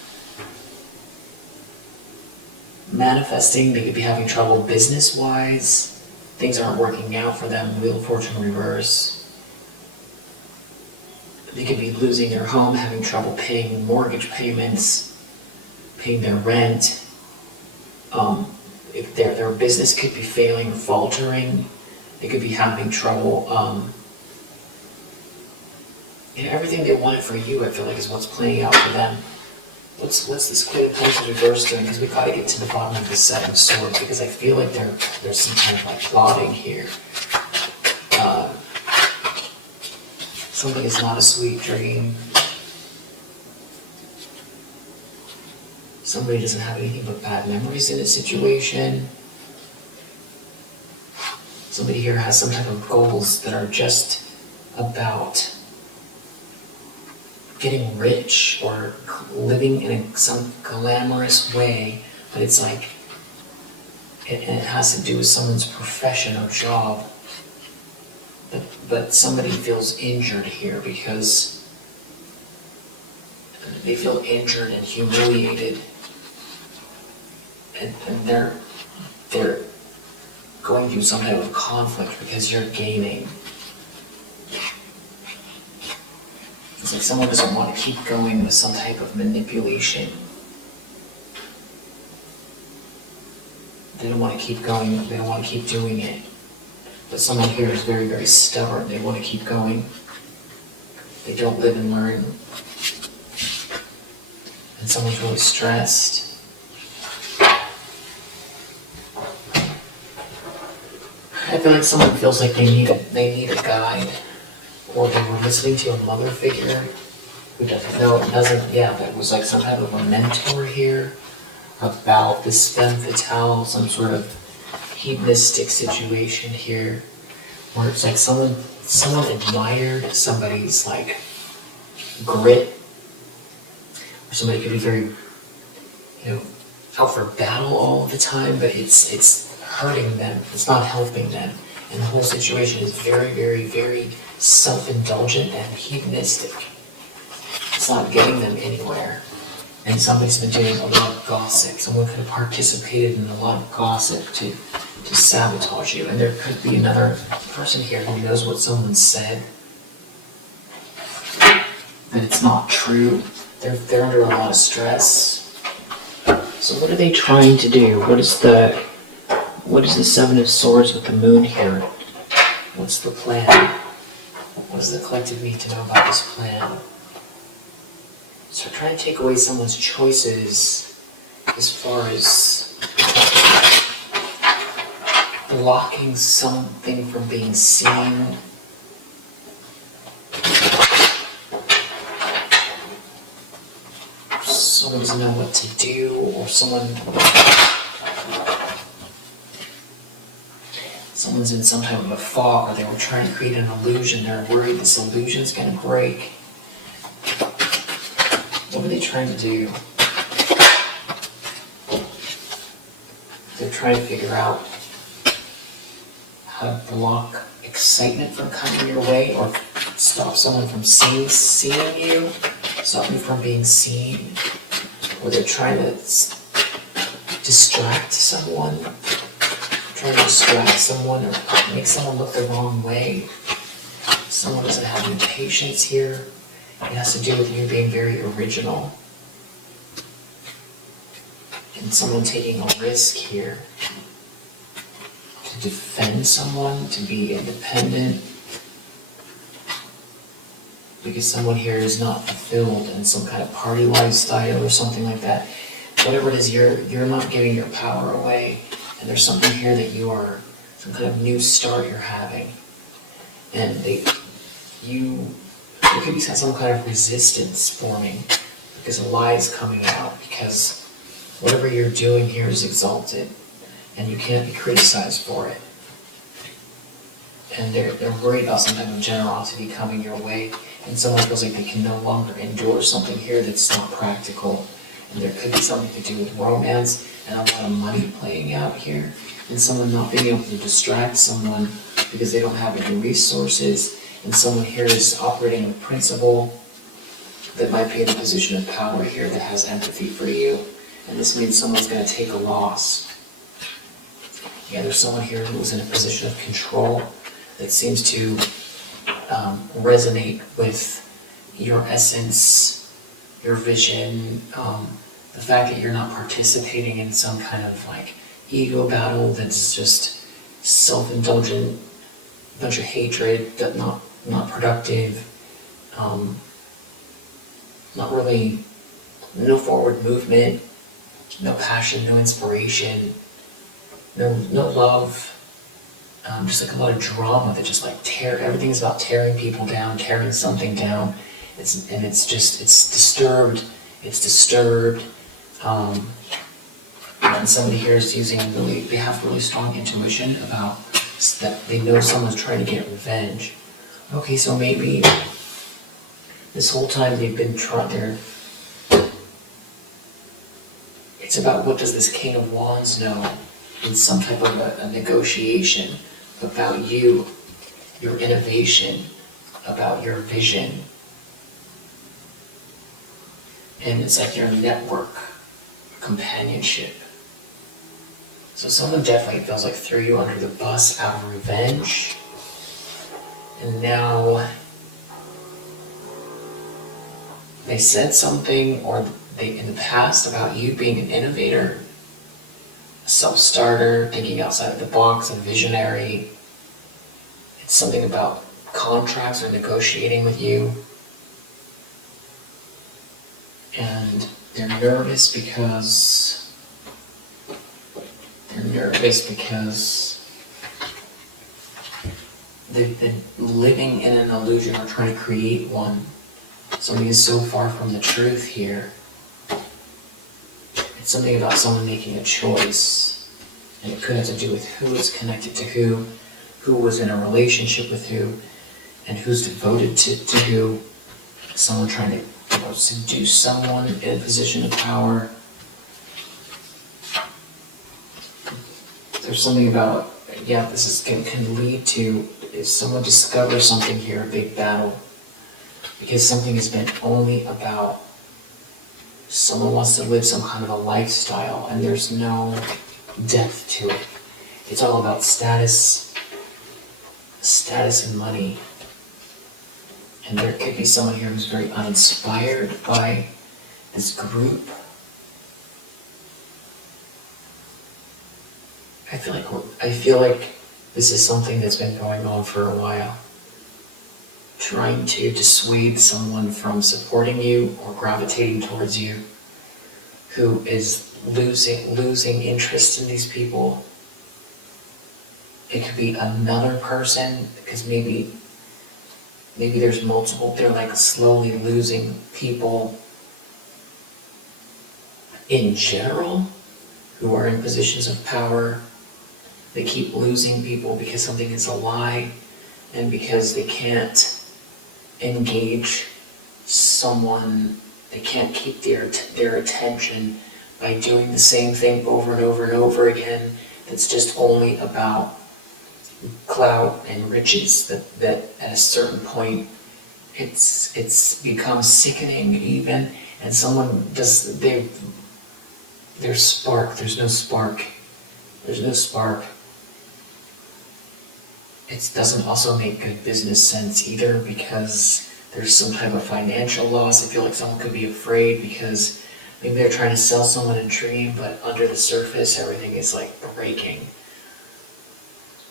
manifesting. They could be having trouble business-wise. Things aren't working out for them. Wheel of Fortune reverse. They could be losing their home, having trouble paying mortgage payments, paying their rent. If their business could be failing, faltering. They could be having trouble. Everything they wanted for you, I feel like, is what's playing out for them. What's this Queen of Pentacles reverse doing? Because we got to get to the bottom of the Seven of Swords, because I feel like there's some kind of plotting here. Something is not a sweet dream. Somebody doesn't have anything but bad memories in a situation. Somebody here has some type of goals that are just about getting rich or living in some glamorous way, but it's like, it has to do with someone's profession or job. But somebody feels injured here because they feel injured and humiliated, and they're going through some type of conflict because you're gaining. It's like someone doesn't want to keep going with some type of manipulation. They don't want to keep going, they don't want to keep doing it. But someone here is very, very stubborn. They want to keep going. They don't live and learn. And someone's really stressed. I feel like someone feels like they need a guide, or they were listening to a mother figure who doesn't know, that was like some type of a mentor here about this femme fatale, some sort of hedonistic situation here, where it's like someone admired somebody's grit, or somebody could be very, out for battle all the time, but it's hurting them, it's not helping them, and the whole situation is very, very, very self-indulgent and hedonistic. It's not getting them anywhere. And somebody's been doing a lot of gossip. Someone could have participated in a lot of gossip to sabotage you. And there could be another person here who knows what someone said, that it's not true. They're under a lot of stress. So what are they trying to do? What is the Seven of Swords with the Moon here? What's the plan? What does the collective need to know about this plan? So trying to take away someone's choices as far as blocking something from being seen. Someone doesn't know what to do, or someone's in some type of a fog, or they were trying to create an illusion. They're worried this illusion's going to break. What are they trying to do? They're trying to figure out how to block excitement from coming your way, or stop someone from seeing you, stop you from being seen, or they're trying to distract someone, or make someone look the wrong way. Someone doesn't have any patience here. It has to do with you being very original. And someone taking a risk here to defend someone, to be independent, because someone here is not fulfilled in some kind of party lifestyle or something like that. Whatever it is, you're not giving your power away, and there's something here that you are, some kind of new start you're having, and there could be some kind of resistance forming because a lie is coming out, because whatever you're doing here is exalted, and you can't be criticized for it. And they're worried about some type of generosity coming your way, and someone feels like they can no longer endure something here that's not practical. And there could be something to do with romance and a lot of money playing out here, and someone not being able to distract someone because they don't have any resources, and someone here is operating a principle that might be in a position of power here that has empathy for you, and this means someone's going to take a loss. Yeah, there's someone here who's in a position of control that seems to resonate with your essence, your vision, the fact that you're not participating in some kind of like ego battle that's just self-indulgent, bunch of hatred, that not productive, not really, no forward movement, no passion, no inspiration, no love. Just like a lot of drama that just like everything's about tearing people down, tearing something down. It's disturbed. And somebody here is they have really strong intuition about that. They know someone's trying to get revenge. Okay, so maybe this whole time they've been trying, it's about what does this King of Wands know in some type of a negotiation about you, your innovation, about your vision. And it's like your network, companionship. So someone definitely feels like threw you under the bus out of revenge. And now they said something, or they in the past, about you being an innovator, a self-starter, thinking outside of the box, a visionary. It's something about contracts or negotiating with you. And they're nervous because they've been living in an illusion or trying to create one. Something is so far from the truth here. It's something about someone making a choice, and it could have to do with who is connected to who was in a relationship with who, and who's devoted to who. Someone trying to seduce someone in a position of power. There's something about, this can lead to, if someone discovers something here, a big battle, because something has been only about, someone wants to live some kind of a lifestyle, and there's no depth to it. It's all about status and money. And there could be someone here who's very uninspired by this group. I feel like this is something that's been going on for a while. Trying to dissuade someone from supporting you or gravitating towards you. who is losing interest in these people. It could be another person, because maybe there's multiple, they're like slowly losing people in general who are in positions of power. They keep losing people because something is a lie and because they can't engage someone, they can't keep their attention by doing the same thing over and over and over again. That's just only about clout and riches, that at a certain point it's becomes sickening even, and someone does, there's spark, there's no spark. It doesn't also make good business sense either, because there's some type of financial loss. I feel like someone could be afraid because maybe they're trying to sell someone a dream, but under the surface everything is like breaking.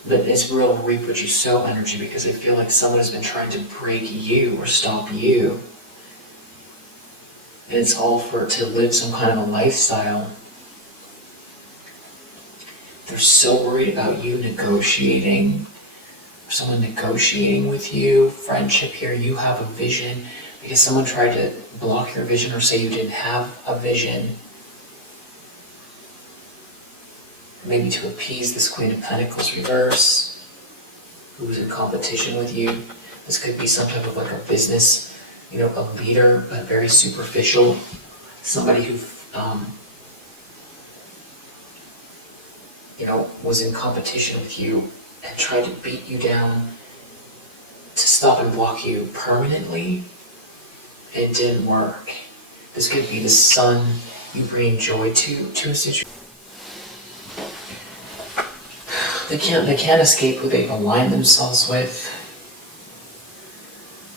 But it's real reap what you sow energy, because I feel like someone has been trying to break you or stop you. And it's all to live some kind of a lifestyle. They're so worried about you negotiating, or someone negotiating with you. Friendship here, you have a vision, because someone tried to block your vision or say you didn't have a vision. Maybe to appease this Queen of Pentacles reverse, who's in competition with you. This could be some type of like a business, a leader, but very superficial. Somebody who, was in competition with you and tried to beat you down to stop and block you permanently. It didn't work. This could be the sun you bring joy to a situation. They can't escape who they've aligned themselves with.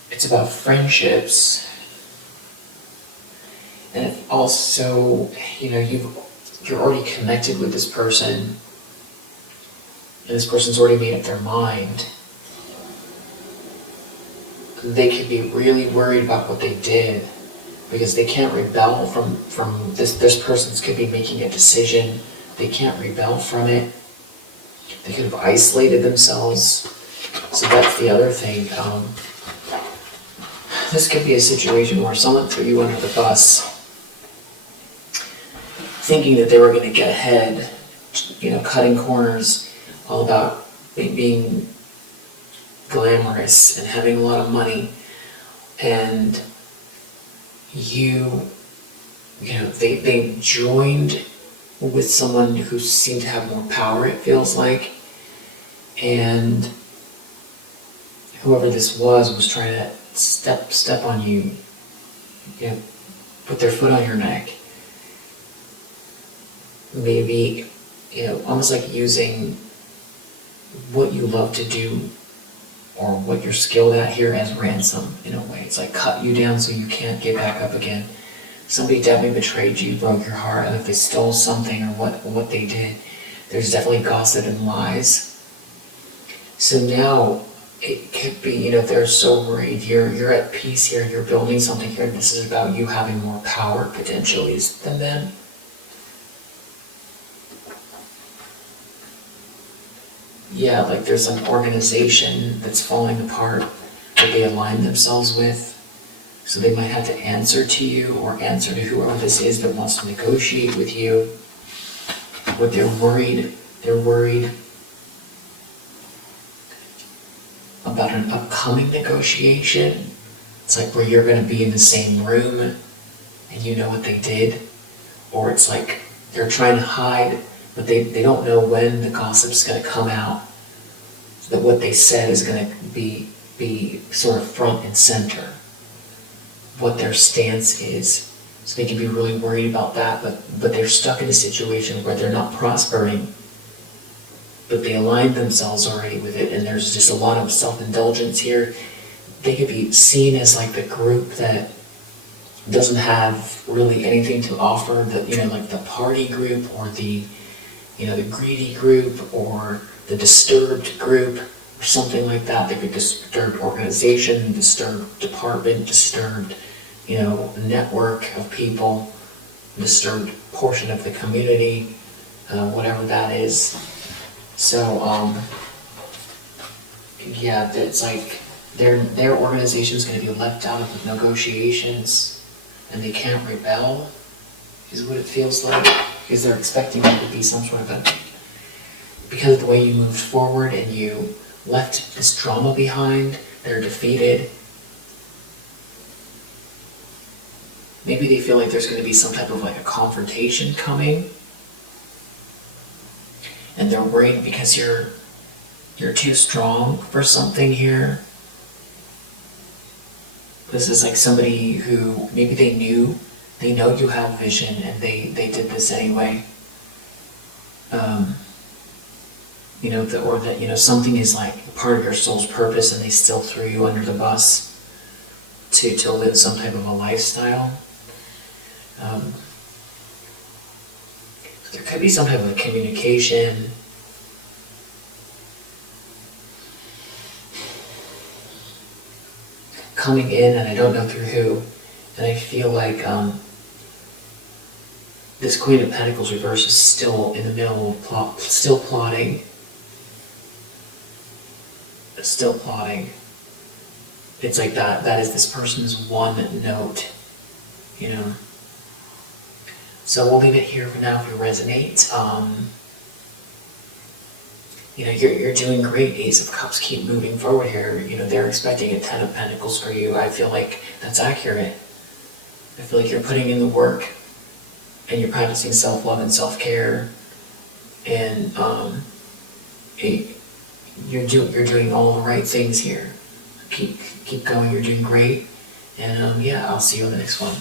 It's about friendships. And also, you're already connected with this person, and this person's already made up their mind. They could be really worried about what they did, because they can't rebel from this person's could be making a decision. They can't rebel from it. They could have isolated themselves. So that's the other thing. This could be a situation where someone threw you under the bus, thinking that they were going to get ahead, cutting corners, all about being glamorous and having a lot of money. And they joined with someone who seemed to have more power, it feels like, and whoever this was trying to step on you, put their foot on your neck. Maybe, almost like using what you love to do or what you're skilled at here as ransom, in a way. It's like cut you down so you can't get back up again. Somebody definitely betrayed you, broke your heart, and if they stole something or what they did, there's definitely gossip and lies. So now it could be, they're so worried. You're at peace here. You're building something here. This is about you having more power potentially than them. Yeah, like there's an organization that's falling apart that they align themselves with. So they might have to answer to you or answer to whoever this is that wants to negotiate with you. But they're worried about an upcoming negotiation. It's like where you're going to be in the same room and you know what they did. Or it's like they're trying to hide, but they don't know when the gossip's going to come out. So that what they said is going to be sort of front and center. What their stance is. So they can be really worried about that, but they're stuck in a situation where they're not prospering, but they aligned themselves already with it, and there's just a lot of self-indulgence here. They could be seen as like the group that doesn't have really anything to offer, that like the party group or the greedy group or the disturbed group or something like that. They could disturbed organization, disturbed department, disturbed network of people. disturbed portion of the community, whatever that is. So, yeah, it's like their organization is going to be left out of the negotiations, and they can't rebel, is what it feels like, because they're expecting there to be some sort of a, because of the way you moved forward and you left this drama behind, they're defeated. Maybe they feel like there's going to be some type of like a confrontation coming, and they're worried because you're too strong for something here. This is like somebody who maybe they know you have vision, and they did this anyway. Or that something is like part of your soul's purpose, and they still threw you under the bus to live some type of a lifestyle. So there could be some type of a communication. Coming in, and I don't know through who, and I feel like this Queen of Pentacles reverse is still in the middle of still plotting. Still plotting. It's like that is this person's one note, So we'll leave it here for now if you resonate. You're doing great. Ace of Cups, keep moving forward here. They're expecting a Ten of Pentacles for you. I feel like that's accurate. I feel like you're putting in the work, and you're practicing self-love and self-care, and you're doing all the right things here. Keep going. You're doing great, and I'll see you on the next one.